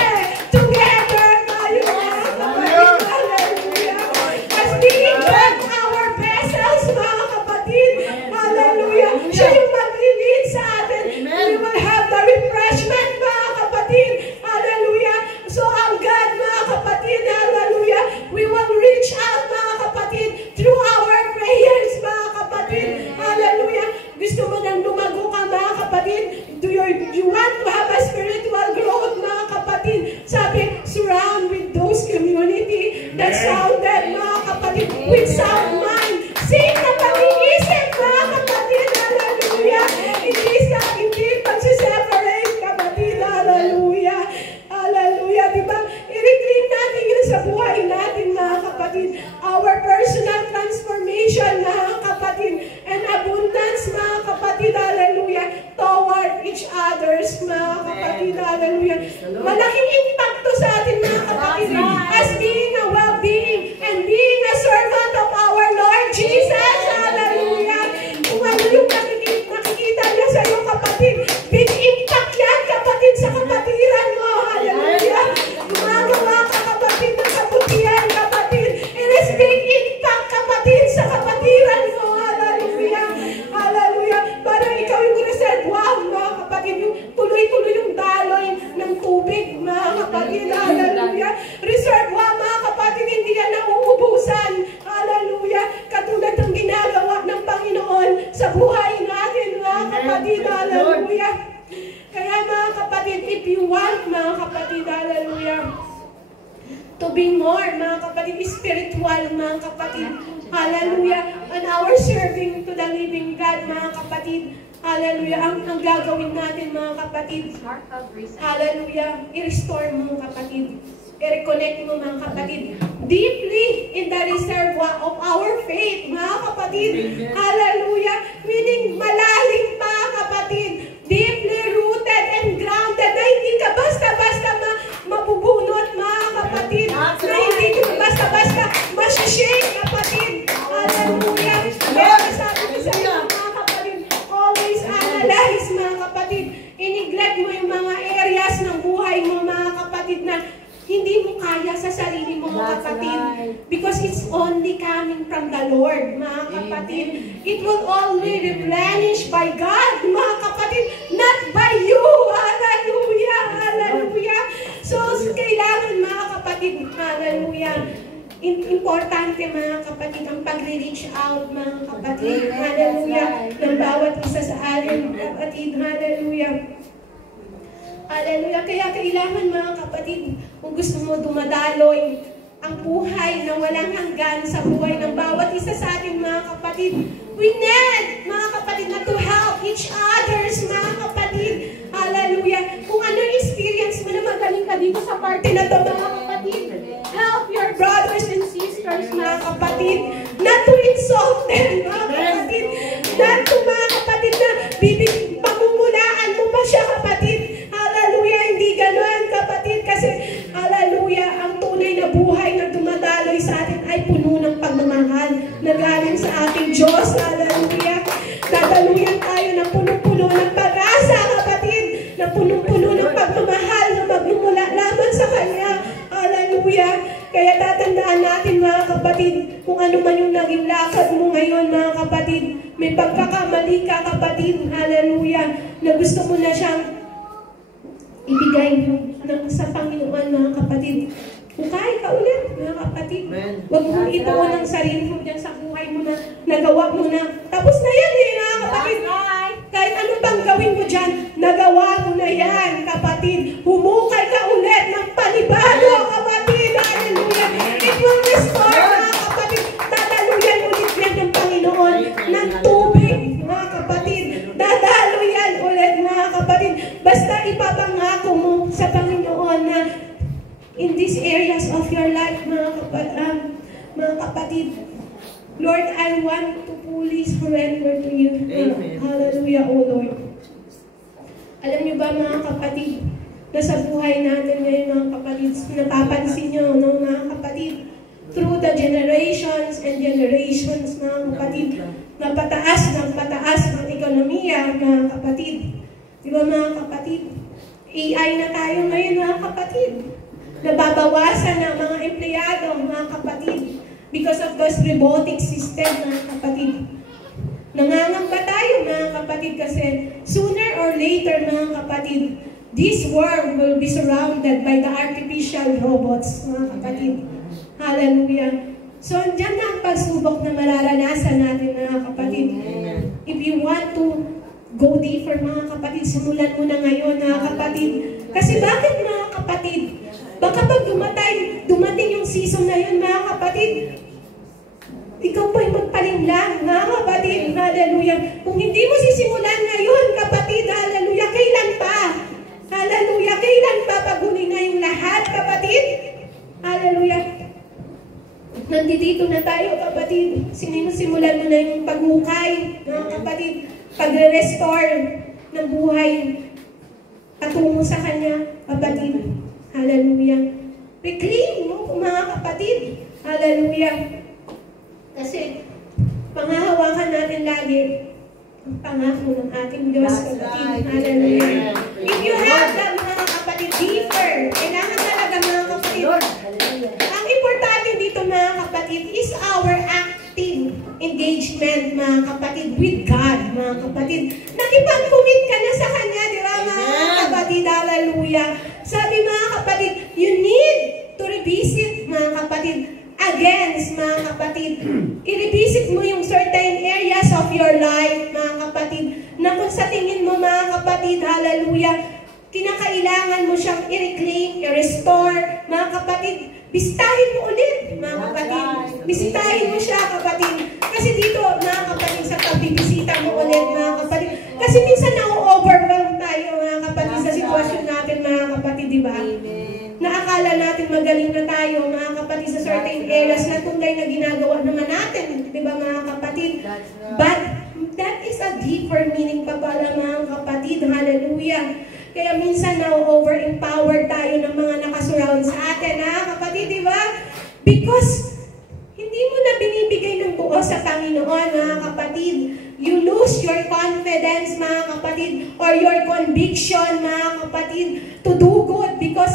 together tayo mga kapatid. Hallelujah! As being God, our vessels mga kapatid. Hallelujah! Siya yung mag-lead sa atin. We will have the refreshment mga kapatid. Hallelujah! So ang God mga kapatid, hallelujah, we will reach out mga kapatid through our prayers mga kapatid. Hallelujah! Gusto mo nang lumago ka mga kapatid? Do you want to have a spiritual growth mga kapatid? Sabi, surround with those community that sounded mga kapatid with sound mind. Sing na pag-iisip mga kapatid. Hallelujah! Hindi pagsiseparate kapatid. Hallelujah! Hallelujah! Diba? I-reclaim natin yun sa buhay natin mga kapatid. Our personal transformation mga kapatid. And abundance mga kapatid. Hallelujah! Toward each others mga kapatid. Hallelujah! Malaking impacto sa atin mga kapatid. As being a well-being and being a servant of our Lord Jesus. Hallelujah! Kung ano yung nakikita niya sa iyo kapatid, big impact yan kapatid sa kapatiran mo. Hallelujah! Gumagawa ka kapatid ng kabutihan kapatid. It is big impact kapatid sa kapatiran mo. Hallelujah! Hallelujah! Parang ikaw yung reservoir mga kapatid, yung tuloy-tuloy yung daloy ng tubig mga kapatid. Hallelujah! Reservoir mga kapatid, hindi yan nauubusan. Hallelujah! Katulad ng ginagawa ng Panginoon sa buhay natin mga kapatid. Hallelujah! Kaya mga kapatid, if you want mga kapatid, hallelujah, to be more mga kapatid, spiritual mga kapatid, hallelujah, and our serving to the living God mga kapatid, hallelujah, ang gagawin natin mga kapatid, hallelujah, i-restore mo kapatid, i-reconnect mo mga kapatid, deeply in the reservoir of our faith mga kapatid, hallelujah, meaning malalim mga kapatid, deeply rooted and grounded, na hindi ka basta-basta mabubunot mga kapatid, na hindi ka basta-basta masishake kapatid. Hallelujah. Kaya sabi ko sa iyo mga kapatid, always analyze mga kapatid, i-neglect mo yung mga areas ng buhay mo mga kapatid na hindi mo kaya sa sarili mo mga kapatid, because it's only coming from the Lord mga kapatid. It will only replenish by God mga kapatid, not by you. Hallelujah, hallelujah. So kailangan mga kapatid, hallelujah, importante mga kapatid ang pag i-reach out, mga kapatid. Hallelujah. Ng bawat isa sa atin, kapatid. Hallelujah. Hallelujah. Kaya kailangan, mga kapatid, kung gusto mo dumadaloy ang buhay na walang hanggan sa buhay ng bawat isa sa atin, mga kapatid, we need, mga kapatid, na to help each others, mga kapatid. Hallelujah. Kung ano yung experience mo na magaling ka dito sa party na to, mga kapatid, help your brothers and sisters, mga kapatid, not to insult them, mga kapatid, not to, mga kapatid, na pamumulaan mo pa siya, kapatid. Hallelujah, hindi gano'n, kapatid, kasi, hallelujah, ang tunay na buhay na dumadaloy sa atin ay puno ng pagmamahal na galing sa ating Diyos. Hallelujah. Dadaluyan tayo na puno-puno ng pag-asa, kapatid, na puno-puno ng pagmamahal na magmumula lamang sa Kanya. Hallelujah. Kaya tatandaan natin, mga kapatid, kung ano man yung naging lakad mo ngayon, mga kapatid, may pagkakamali ka, kapatid, hallelujah, na gusto mo na siyang ibigay sa Panginoon, mga kapatid. Hukay ka ulit, mga kapatid. Huwag mo ituon ang sarili mo dyan sa buhay mo na nagawa mo na. Tapos na yan, mga kapatid. Kahit ano pang gawin mo dyan, nagawa mo na yan, kapatid. Humukay ka ulit ng panibago, kapatid. Hallelujah. It will restore, mga kapatid. Dadaluyan ulit yan ng Panginoon ng tubig, mga kapatid. Dadaluyan ulit, mga kapatid. Basta ipapangako mo sa Panginoon na in these areas of your life, mga kapatid, Lord, I want to fully surrender to you. Amen. Hallelujah, O Lord. Alam niyo ba, mga kapatid, na sa buhay natin ngayon, mga kapatid, napapansin niyo, no, mga kapatid, through the generations and generations, mga kapatid, napataas ng ekonomiya, mga kapatid. Di ba, mga kapatid? AI na tayo ngayon, mga kapatid. Nababawasan ng mga empleyado, mga kapatid, because of those robotic system, mga kapatid. Nangangamba tayo, mga kapatid, kasi sooner or later, mga kapatid, this world will be surrounded by the artificial robots, mga kapatid. Hallelujah. So, dyan na ang pagsubok na mararanasan natin, mga kapatid. If you want to go deeper, mga kapatid, simulan mo na ngayon, mga kapatid. Kasi bakit, mga kapatid? Baka pag dumating yung season na yun, mga kapatid, ikaw pa'y magpalinlang, mga kapatid. Hallelujah. Kung hindi mo sisimulan ngayon, kapatid, hallelujah, kailan pa? Hallelujah, kailan pa pag huli na yung lahat, kapatid? Hallelujah. Nandito na tayo, kapatid. Simulan mo na yung paghukay, mga kapatid. Pagre-restore ng buhay patungo sa Kanya, kapatid. Hallelujah. Reclaim mo, mga kapatid. Hallelujah. Kasi, panghahawakan natin lagi ang pangako ng ating Diyos, kapatid. Hallelujah. If you have that, mga kapatid, deeper, kailangan talaga, mga kapatid. Ang importante dito, mga kapatid, is our active engagement, mga kapatid, with God, mga kapatid. Nakipag-commit ka na sa Kanya, di ba, mga kapatid? Hallelujah. Sabi, mga kapatid, you need to revisit, mga kapatid, against, mga kapatid. I-revisit mo yung certain areas of your life, mga kapatid, na kung sa tingin mo, mga kapatid, hallelujah, kinakailangan mo siyang i-reclaim, i-restore, mga kapatid. Bisitahin mo ulit, mga kapatid. Bisitahin mo siya, kapatid. Kasi dito, mga kapatid, sa pagbibisita mo ulit, mga kapatid. Kasi minsan na-overwhelm tayo, mga kapatid, sa sitwasyon natin, mga kapatid, di ba? Naakala natin magaling na tayo, mga kapatid, sa certain areas na tunay na ginagawa naman natin, di ba, mga kapatid? But that is a deeper meaning pa pala, mga kapatid. Hallelujah. Kaya minsan na-over-empowered tayo ng mga nakasurround sa atin, ha, kapatid, di ba? Because hindi mo na binibigay ng buo sa Panginoon, mga kapatid. You lose your confidence, mga kapatid, or your conviction, mga kapatid, to do good because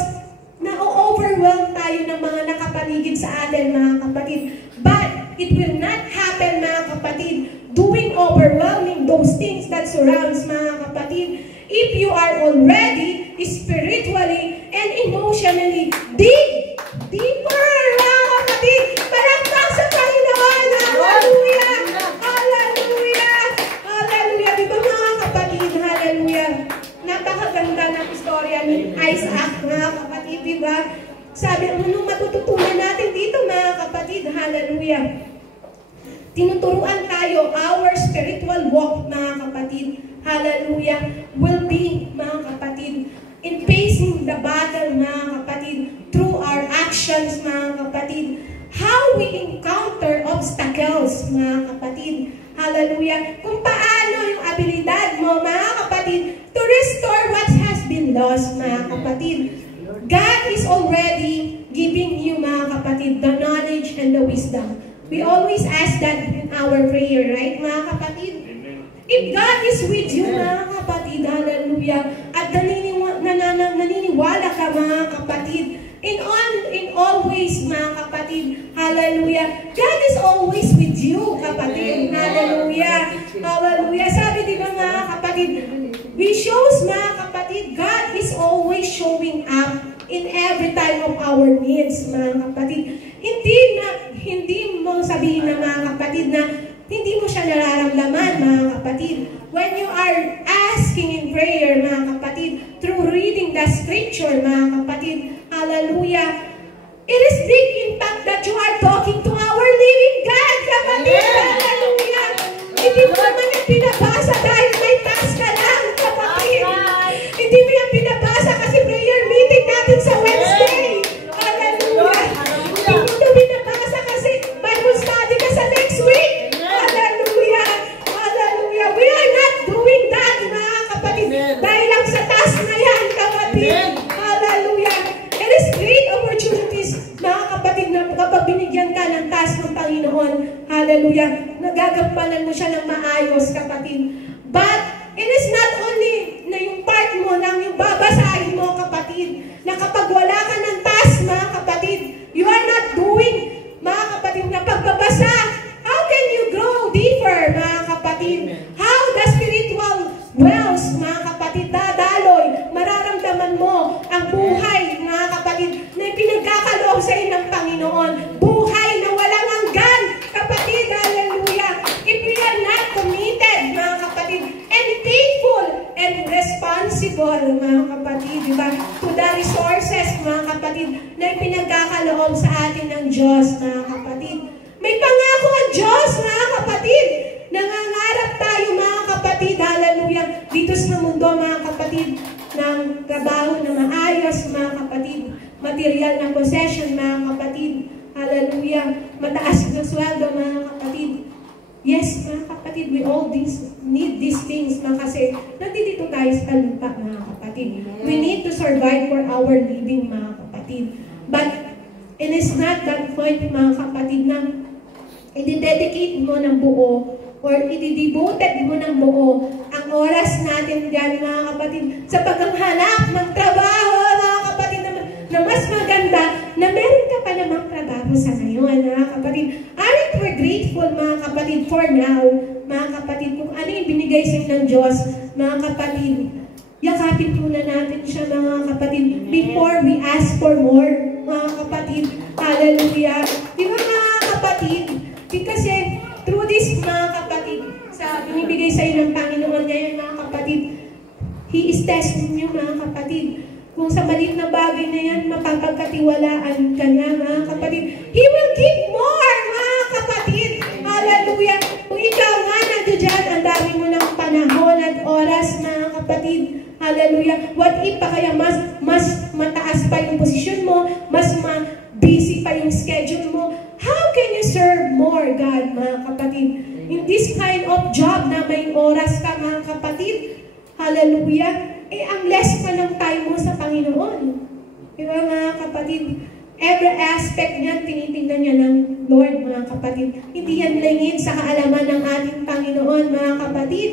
na-overwhelm tayo ng mga nakapaligid sa atin, mga kapatid. But it will not happen, mga kapatid, doing overwhelming those things that surrounds, mga kapatid. If you are already spiritually and emotionally deeper, mga kapatid, palakpak sa Panginoon. Isaac, mga kapatid, diba? Sabi, anong matututunan natin dito, mga kapatid? Hallelujah. Tinuturuan tayo, our spiritual walk, mga kapatid, hallelujah, will be, mga kapatid, in facing the battle, mga kapatid, through our actions, mga kapatid, how we encounter obstacles, mga kapatid, hallelujah, kung paano yung abilidad mo, mga kapatid, to restore what has been lost, mga kapatid. God is already giving you, mga kapatid, the knowledge and the wisdom. We always ask that in our prayer, right, mga kapatid? If God is with you, mga kapatid, hallelujah, at naniniwala ka, mga kapatid, in all ways, mga kapatid, hallelujah, God is always with you, kapatid, hallelujah, hallelujah. Sabi, di ba, mga kapatid, we shows, mga kapatid, God is always showing up in every time of our needs, mga kapatid. Hindi mo sabihin na, mga kapatid, na hindi mo siya nararamdaman, mga kapatid. When you are asking in prayer, mga kapatid, through reading the scripture, mga kapatid, hallelujah, it is big impact that you are talking to our living God, kapatid, hallelujah. Hindi mo naman yung pinabasa dahil may task ka lang, kapatid. Hindi mo yung pinabasa kasi prayer meeting natin sa Wednesday. Hallelujah. Hindi mo ito pinabasa kasi Bible study ka sa next week. Hallelujah. Hallelujah. We are not doing that, mga kapatid. Dahil lang sa task na yan, kapatid. Hallelujah. There is great opportunities, mga kapatid, na kapag binigyan ka ng task ng Panginoon, hallelujah, nagagampanan mo siya ng maayos, kapatid. But it is not only na yung part mo lang yung babasahin mo, kapatid, na kapag wala ka ng task, mga kapatid, you are not doing, mga kapatid, na pagbabasa, how can you grow deeper, mga kapatid? How the spiritual wells, mga kapatid, dadaloy, mararamdaman mo ang buhay, mga kapatid, na pinagkakaloob sa iyo ng Panginoon. Buhay na walang hanggan, kapatid, hallelujah. If we are not committed, mga kapatid, and faithful and responsible, mga kapatid, diba? To the resources, mga kapatid, na pinagkakaloob sa atin ng Diyos, mga kapatid. May pangako ang Diyos, mga kapatid. Nangangarap tayo, mga kapatid, hallelujah, dito sa mundo, mga kapatid, ng trabaho na maayos, mga kapatid, material na possession, mga kapatid, hallelujah, mataas na sweldo, mga kapatid. Yes, mga kapatid, we all need these things na kasi nandito tayo sa lupa, mga kapatid. We need to survive for our living, mga kapatid. But it is not that point, mga kapatid, na i-dedicate mo ng buo or i-devoted mo ng buo ang oras natin dyan, mga kapatid, sa paghanap ng trabaho, mga kapatid, na mas maganda, na meron ka pa namang trabaho sa ngayon, mga kapatid. Aren't we grateful, mga kapatid, for now, mga kapatid, kung ano yung binigay sa ng Diyos, mga kapatid. Yakapin muna natin siya, mga kapatid, before we ask for more, mga kapatid. Hallelujah. Di ba, mga kapatid? Kasi through this, mga kapatid, sa binibigay sa iyo ng Panginoon ngayon, mga kapatid, He is testing you, mga kapatid. Kung sa maliit na bagay na yan, mapapagkatiwalaan ka niya, mga kapatid, He will give more, mga kapatid. Hallelujah. Kung ikaw nga nandiyan, ang dami mo ng panahon at oras, mga kapatid. Hallelujah. What if pa kaya mas mataas pa yung posisyon mo, mas busy pa yung schedule mo? How can you serve more, God, mga kapatid? In this kind of job na may oras ka, mga kapatid, hallelujah, ang less pa ng time mo sa Panginoon. Diba, mga kapatid? Every aspect niya, tinitingnan niya ng Lord, mga kapatid. Hindi yan lingid sa kaalaman ng ating Panginoon, mga kapatid.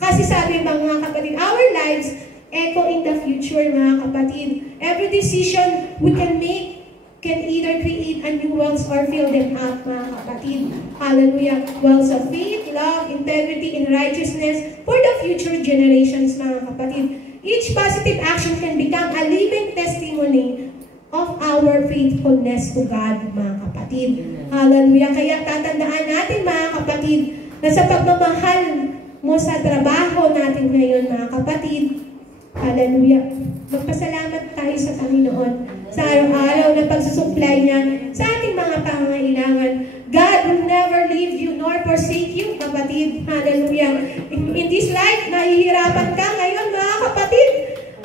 Kasi sabi, mga kapatid, our lives echo in the future, mga kapatid. Every decision we can make can either create a new wells or fill them up, mga kapatid. Hallelujah. Wells of faith, love, integrity, and righteousness for the future generations, mga kapatid. Each positive action can become a living testimony of our faithfulness to God, mga kapatid. Hallelujah. Kaya tatandaan natin, mga kapatid, na sa pagmamahal mo sa trabaho natin ngayon, mga kapatid, Hallelujah. Magpasalamat tayo sa Panginoon sa araw-araw na pagsusupply niya sa ating mga pangangailangan. God will never leave you nor forsake you, kapatid. Hallelujah. In this life, nahihirapan ka ngayon, mga kapatid.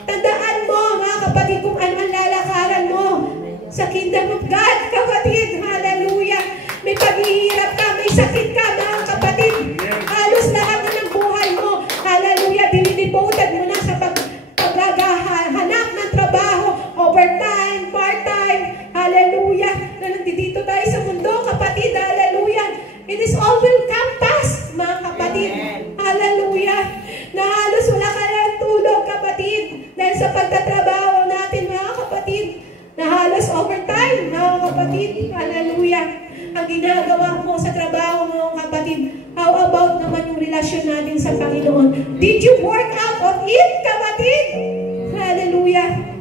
Tandaan mo, mga kapatid, kung ano ang lalakaran mo sa kingdom of God, kapatid. Hallelujah. May paghihirap ka, may sakit ka, mga kapatid. Halos lahat ng buhay mo, hallelujah, dinidevoted mo na sa paghahanap ng trabaho, overtime, part-time, hallelujah, na nandito tayo sa mundo, kapatid, hallelujah. It is all will come past, mga kapatid, hallelujah, na halos wala ka lang tulog, kapatid, dahil sa pagtatrabaho natin, mga kapatid, na halos overtime, mga kapatid, hallelujah. Ang ginagawa mo sa trabaho mo, kapatid, how about naman yung relasyon natin sa Panginoon? Did you work out of it, kapatid? Hallelujah.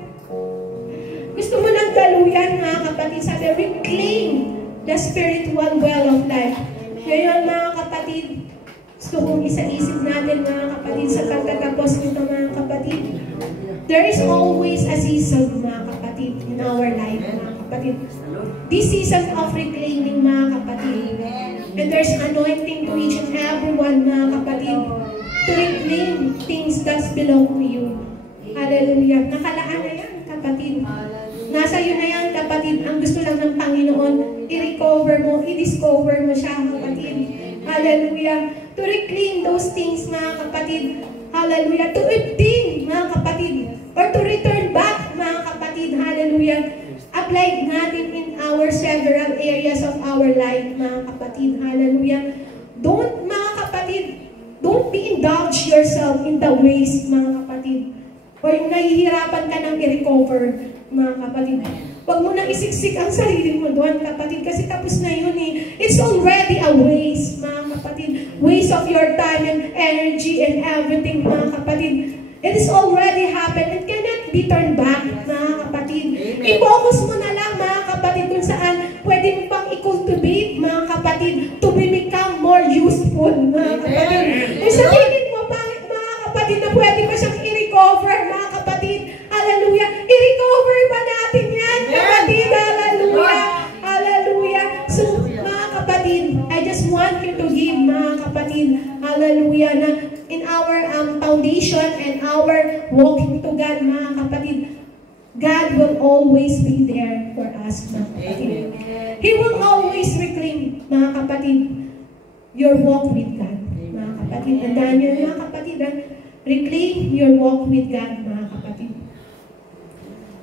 Gusto mo ng daluyan, mga kapatid, sabi, reclaim the spiritual well of life. Ngayon, mga kapatid, gusto kong isa-isip natin, mga kapatid, sa pagtatapos nito, mga kapatid. There is always a season, mga kapatid, in our life, mga kapatid. This season of reclaiming, mga kapatid. And there's anointing to each and everyone, mga kapatid, to reclaim things that belong to you. Hallelujah. Nakalaan na yan, kapatid. Nasa iyo na yan, kapatid. Ang gusto lang ng Panginoon, i-recover mo, i-discover mo siya, kapatid. Hallelujah. To reclaim those things, mga kapatid. Hallelujah. To obtain, mga kapatid. Or to return back, mga kapatid. Hallelujah. Apply natin in our several areas of our life, mga kapatid. Hallelujah. Don't, mga kapatid, don't be indulge yourself in the ways, mga kapatid. Or yung nahihirapan ka nang i-recover, mga kapatid. Huwag mo nang isiksik ang sarili mo doon, kapatid, kasi tapos na yun eh. It's already a waste, mga kapatid. Waste of your time and energy and everything, mga kapatid. It is already happened. It cannot be turned back, mga kapatid. I-focus mo na lang, mga kapatid, kung saan pwede mo pang i-cultivate, mga kapatid, to become more useful, mga kapatid. Kung sa tingin mo pa, mga kapatid, na pwede pa siyang i-recover, mga kapatid, hallelujah, i-recover ba natin yan, kapatid, hallelujah, hallelujah. So, mga kapatid, I just want you to give, mga kapatid, hallelujah, na in our foundation and our walking to God, mga kapatid, God will always be there for us, mga kapatid. He will always reclaim, mga kapatid, your walk with God, mga kapatid. Tandaan niyo, mga kapatid, reclaim your walk with God, mga kapatid.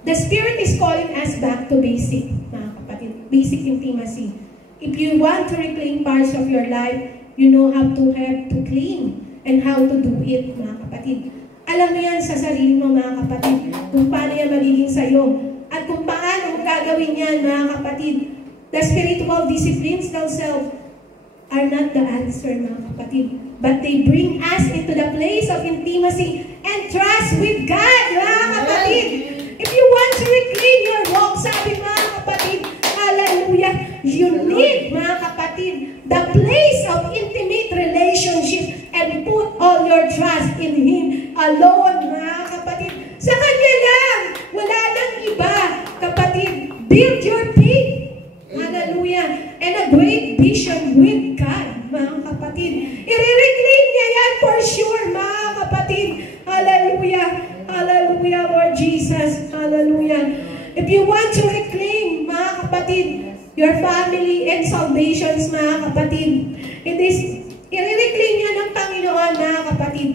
The Spirit is calling us back to basic, mga kapatid, basic intimacy. If you want to reclaim parts of your life, you know how to clean and how to do it, mga kapatid. Alam mo yan sa sarili mo, mga kapatid, kung paano yan magiging sa'yo. At kung paano gagawin yan, mga kapatid. The spiritual disciplines themselves are not the answer, mga kapatid. But they bring us into the place of intimacy and trust with God, mga kapatid. If you want to reclaim your walk, sabi mga kapatid, hallelujah, you need, mga kapatid, the place of intimate relationship and put all your trust in Him alone, mga kapatid. Sa Kanya lang, wala nang iba, kapatid. Build your faith, hallelujah, and a great vision with God, mga kapatid. I-reclaim niya yan for sure, mga kapatid. Hallelujah, hallelujah, Lord Jesus, hallelujah. If you want to reclaim, mga kapatid, your family and salvations, mga kapatid, it is, i-reclaim niya ng Panginoon, mga kapatid.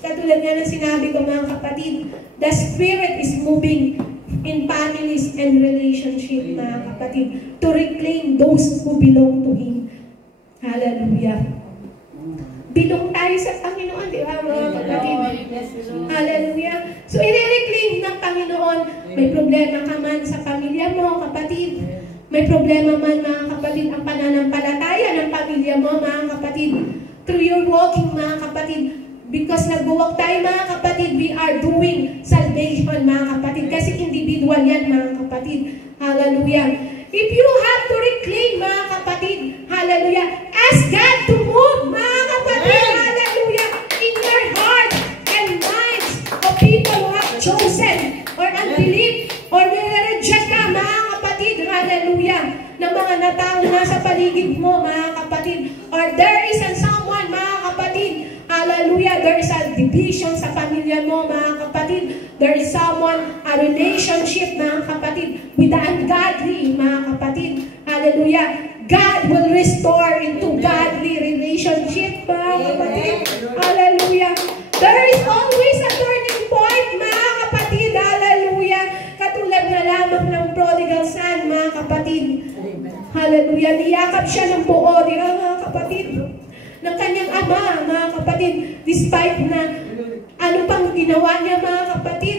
Katulad nga ng sinabi ko, mga kapatid, the Spirit is moving in families and relationship, mga kapatid, to reclaim those who belong to Him. Hallelujah. Bilong tayo sa Panginoon, di ba, mga kapatid? Hallelujah. So, i-reclaim ng Panginoon. May problema ka man sa pamilya mo, kapatid. May problema man, mga kapatid, ang pananampalataya ng pamilya mo, mga kapatid. Through your walking, mga kapatid. Because nag-walk tayo, mga kapatid, we are doing salvation, mga kapatid. Kasi individual yan, mga kapatid. Hallelujah. If you have to reclaim, mga kapatid, hallelujah, ask God to move, mga kapatid, hallelujah, in your heart and minds of people who relationship, mga kapatid, with the ungodly, mga kapatid. Hallelujah. God will restore into godly relationship, mga kapatid. Hallelujah. There is always a turning point, mga kapatid. Hallelujah. Katulad na lamang ng prodigal son, mga kapatid. Hallelujah. Niyakap siya ng buo, di ba, mga kapatid? Ng kanyang ama, mga kapatid. Despite na ano pang ginawa niya, mga kapatid.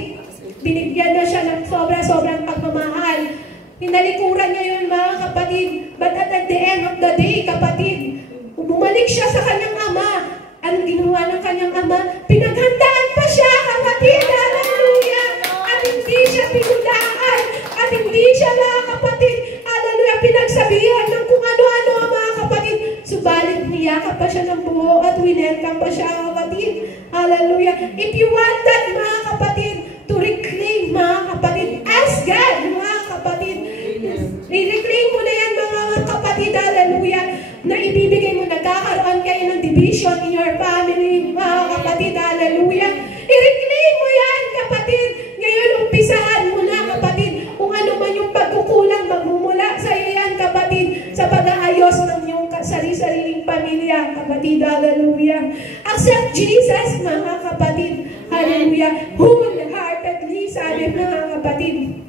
Binigyan na siya ng sobrang pagmamahal. Pinalikuran niya yun, mga kapatid. But at the end of the day, kapatid, bumalik siya sa kanyang ama. Anong ginawa ng kanyang ama? Pinaghandaan pa siya, kapatid. Hallelujah. At hindi siya pinudaan. At hindi siya, mga kapatid, hallelujah, pinagsabihan ng kung ano-ano, mga kapatid. Subalit niyakap pa siya ng buo at winelcome pa siya, kapatid. Hallelujah. If you want that, mga kapatid, to reclaim, mga kapatid, ask God, mga kapatid. I-reclaim mo na yan, mga kapatid, hallelujah, na ibibigay mo, nagkakaroon kayo ng division in your family, mga kapatid, hallelujah. I-reclaim mo yan, kapatid. Ngayon, umpisahan mo na, kapatid, kung ano man yung pagkukulang, magmumula sa iyo yan, kapatid, sa pag-aayos ng iyong sarili-sariling pamilya, kapatid, hallelujah. Accept Jesus, mga kapatid, hallelujah, wholeheartedly, sabi mga kapatid.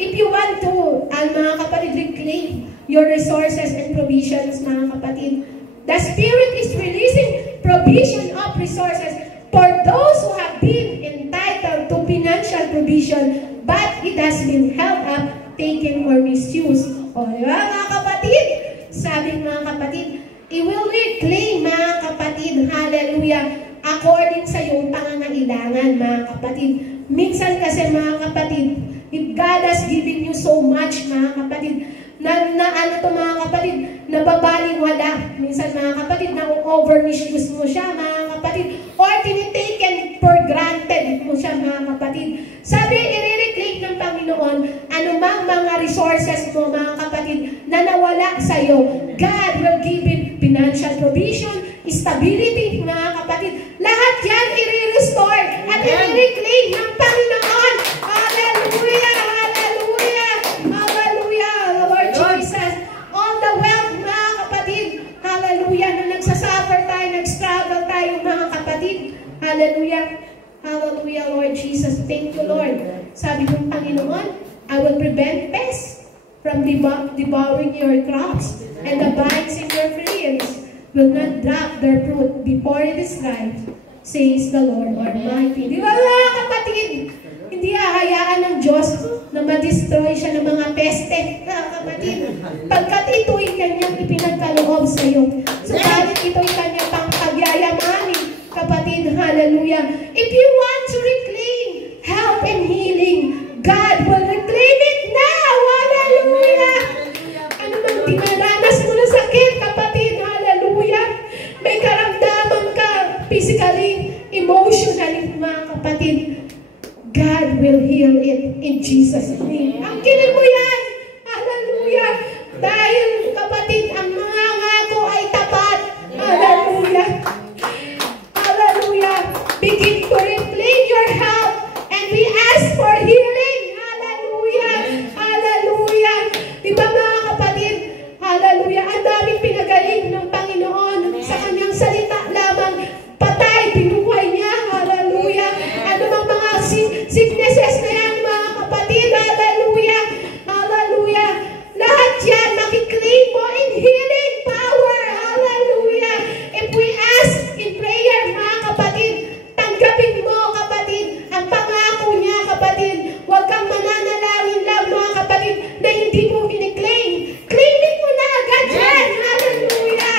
If you want to, mga kapatid, reclaim your resources and provisions, mga kapatid, the Spirit is releasing provision of resources for those who have been entitled to financial provision, but it has been held up, taken, or misused. O, diba, mga kapatid? Sabi mga kapatid, it will reclaim, mga kapatid, hallelujah, according sa iyong pangangailangan, mga kapatid. Minsan kasi, mga kapatid, if God has given you so much, mga kapatid, na ano to, mga kapatid, nababaliwala. Minsan, mga kapatid, na-over-misuse mo siya, mga kapatid, or tinitaken for granted mo siya, mga kapatid. Sabi, i-reclaim ng Panginoon, anumang mga resources mo, mga kapatid, na nawala sa iyo, God will give it financial provision, stability, mga kapatid. Lahat yan i-restore at i-reclaim ng Panginoon. Hallelujah! Hallelujah! Hallelujah! Lord Jesus, all the wealth, mga kapatid, hallelujah, na nagsasuffer tayo, nag-struggle tayo, mga kapatid. Hallelujah! Hallelujah, Lord Jesus. Thank you, Lord. Sabi ng Panginoon, I will prevent pests from devouring your crops, and the vines in your fields will not drop their fruit before it is ripe, says the Lord Almighty. Di ba, mga kapatid? Hindi hahayaan ng Diyos na ma-destroy siya ng mga peste, mga kapatid. Pagkat ito'y kanyang ipinagkaloob sa iyo. Subalit ito'y kanyang pangpagyayamanin, kapatid, hallelujah. If you want to reclaim health and healing, God will reclaim it now, hallelujah. Ano bang dinaranas mo na sakit, kapatid, hallelujah. May karamdaman ka, physically, emotionally, mga kapatid. God will heal it in Jesus' name. Angkinin mo yan. Hallelujah. Dahil, kapatid, ang mga ngako ay tapat. Hallelujah. Hallelujah. Begin to reclaim your health and we ask for healing. Hallelujah. Hallelujah. Diba, mga kapatid? Hallelujah. Ang daming pinagaling ng Panginoon sa kanyang salita lamang. Patay, binuhay niya. Hallelujah. Ano bang mga sicknesses na yan, mga kapatid? Hallelujah. Hallelujah. Lahat yan, makiklaim mo in healing power. Hallelujah. If we ask in prayer, mga kapatid, tanggapin mo, kapatid, ang pangako niya, kapatid. Huwag kang mananalangin lang, mga kapatid, na hindi mo kiniklaim. Claiming mo na agad yan. Hallelujah.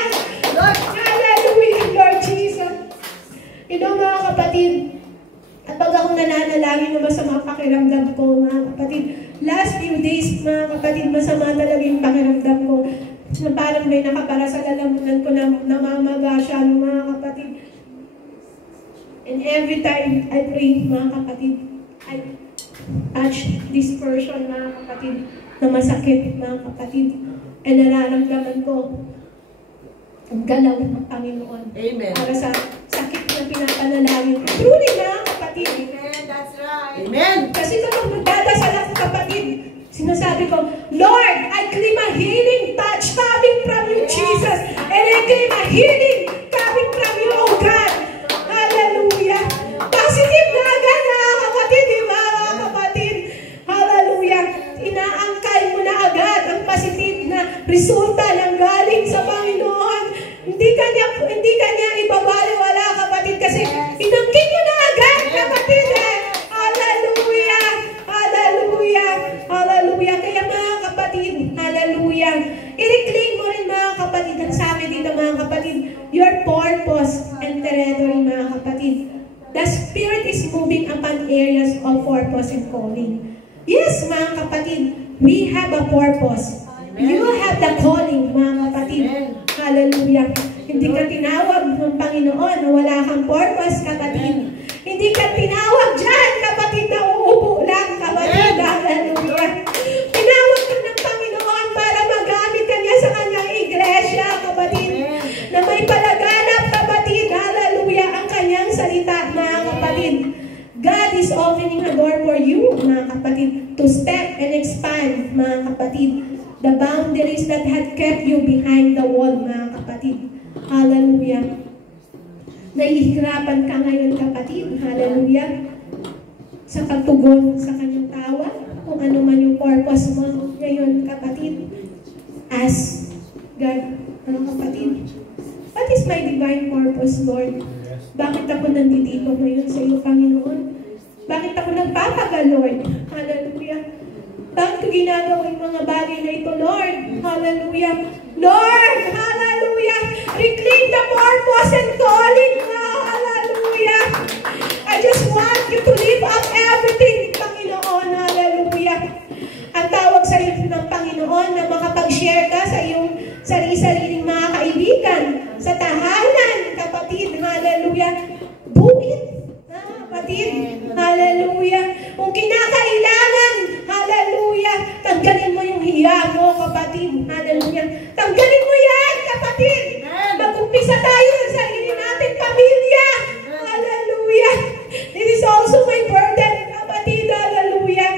Hallelujah, Lord Jesus. You know, mga kapatid, at pag ako nananalangin na masama pakiramdam ko, mga kapatid, last few days, mga kapatid, masama talaga yung pakiramdam ko. Na parang may nakapara sa lalamunan ko na namamaga siya, mga kapatid. And every time I pray, mga kapatid, I touch this person, mga kapatid, na masakit, mga kapatid. And nararamdaman ko ang galaw ng Panginoon. Amen. Para sa sakit na pinapanalangin. Truly, mga kapatid. Amen. That's right. Amen. Kasi Sinasabi ko, Lord, I claim a healing touch coming from you, Jesus. And I claim a healing coming from you, oh God. Hallelujah. Positive na agad, mga kapatid, di ba, mga kapatid? Hallelujah. Inaangkay mo na agad ang positive na resulta ng galing sa Panginoon. Hindi kanya ibabaliwala, kapatid, kasi inangkin mo na agad, kapatid, eh. Hallelujah. Hallelujah. Hallelujah. Kaya mga kapatid, hallelujah. I-reclaim mo rin, mga kapatid, ang sabi dito, mga kapatid, your purpose and territory, mga kapatid. The Spirit is moving upon areas of purpose and calling. Yes, mga kapatid, we have a purpose. You have the calling, mga kapatid. Hallelujah. Hindi ka tinawag ng Panginoon na wala kang purpose, kapatid. Hindi ka tinawag dyan, kapatid, na uupo lang, kapatid. Hallelujah. Tinawag ka ng Panginoon para magamit ka niya sa kanyang iglesia, kapatid. Na may palaganap, kapatid. Hallelujah. Ang kanyang salita, mga kapatid. God is opening a door for you, mga kapatid, to step and expand, mga kapatid, the boundaries that had kept you behind the wall, mga kapatid. Hallelujah. Nahihirapan ka ngayon, kapatid. Hallelujah. Sa pagtugon sa kanyang tawag, kung ano man yung purpose mo ngayon, kapatid. Ask God, ano, kapatid? What is my divine purpose, Lord? Bakit ako nandito ngayon sa iyo, Panginoon? Bakit ako nagpapagal, Lord? Hallelujah. Bakit ko ginagawa yung mga bagay na ito, Lord? Hallelujah. Lord, hallelujah. Reclaim the purpose and calling. Hallelujah. I just want you to live up everything, Panginoon. Hallelujah. Ang tawag sa iyo ng Panginoon na makapag-share ka sa iyong sarili-sariling mga kaibigan, sa tahanan, kapatid. Hallelujah. Do it. Kapatid. Hallelujah. Kung kinakailangan, hallelujah, tanggalin mo yung hiya mo, kapatid. Hallelujah. Tanggalin mo yan, kapatid. Mag-umpisa tayo sa sarili natin, pamilya. Hallelujah. This is also my burden, kapatid. Hallelujah.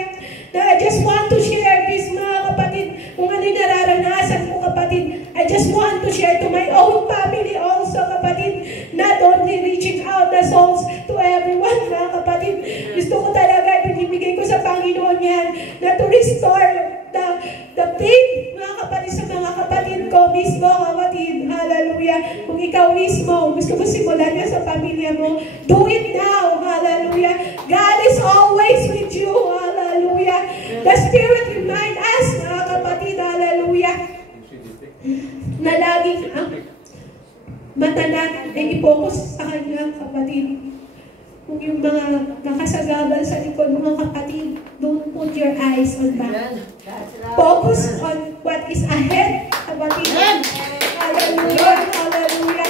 I just want to share this, mga kapatid. Kung ano yung nararanasan ko, kapatid. I just want to share to my own family also, kapatid. Not only reaching out the souls to everyone, mga kapatid. Gusto ko talaga, pinibigay ko sa Panginoon yan, na to restore the faith, mga kapatid, sa mga kapatid ko mismo, kapatid. Hallelujah. Kung ikaw mismo, gusto mo simulan niya sa pamilya mo, do it now. Hallelujah. God is always with you. Hallelujah. The Spirit remind us, mga kapatid. Hallelujah. Na laging mata natin ay i-focus sa kanya, kapatid. Kung yung mga nakasagabal sa likod, mga kapatid, don't put your eyes on that. Focus on what is ahead, kapatid. Hallelujah. Hallelujah.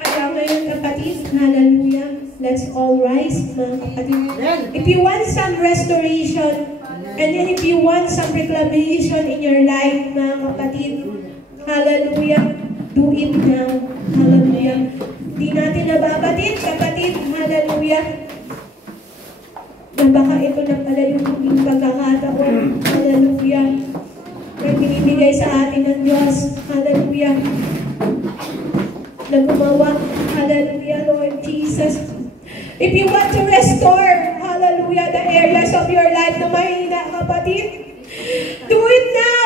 Kaya ngayon, kapatid, hallelujah. Let's all rise, mga kapatid. If you want some restoration, and then if you want some reclamation in your life, mga kapatid, hallelujah, do it now. Hallelujah. Di natin nababatid, kapatid, hallelujah, na baka ito na pala yung huling pagkakataon, hallelujah, na binibigay sa atin ng Diyos, hallelujah, na gumawa, hallelujah, Lord Jesus. If you want to restore, hallelujah, the areas of your life na mahina, kapatid, do it now.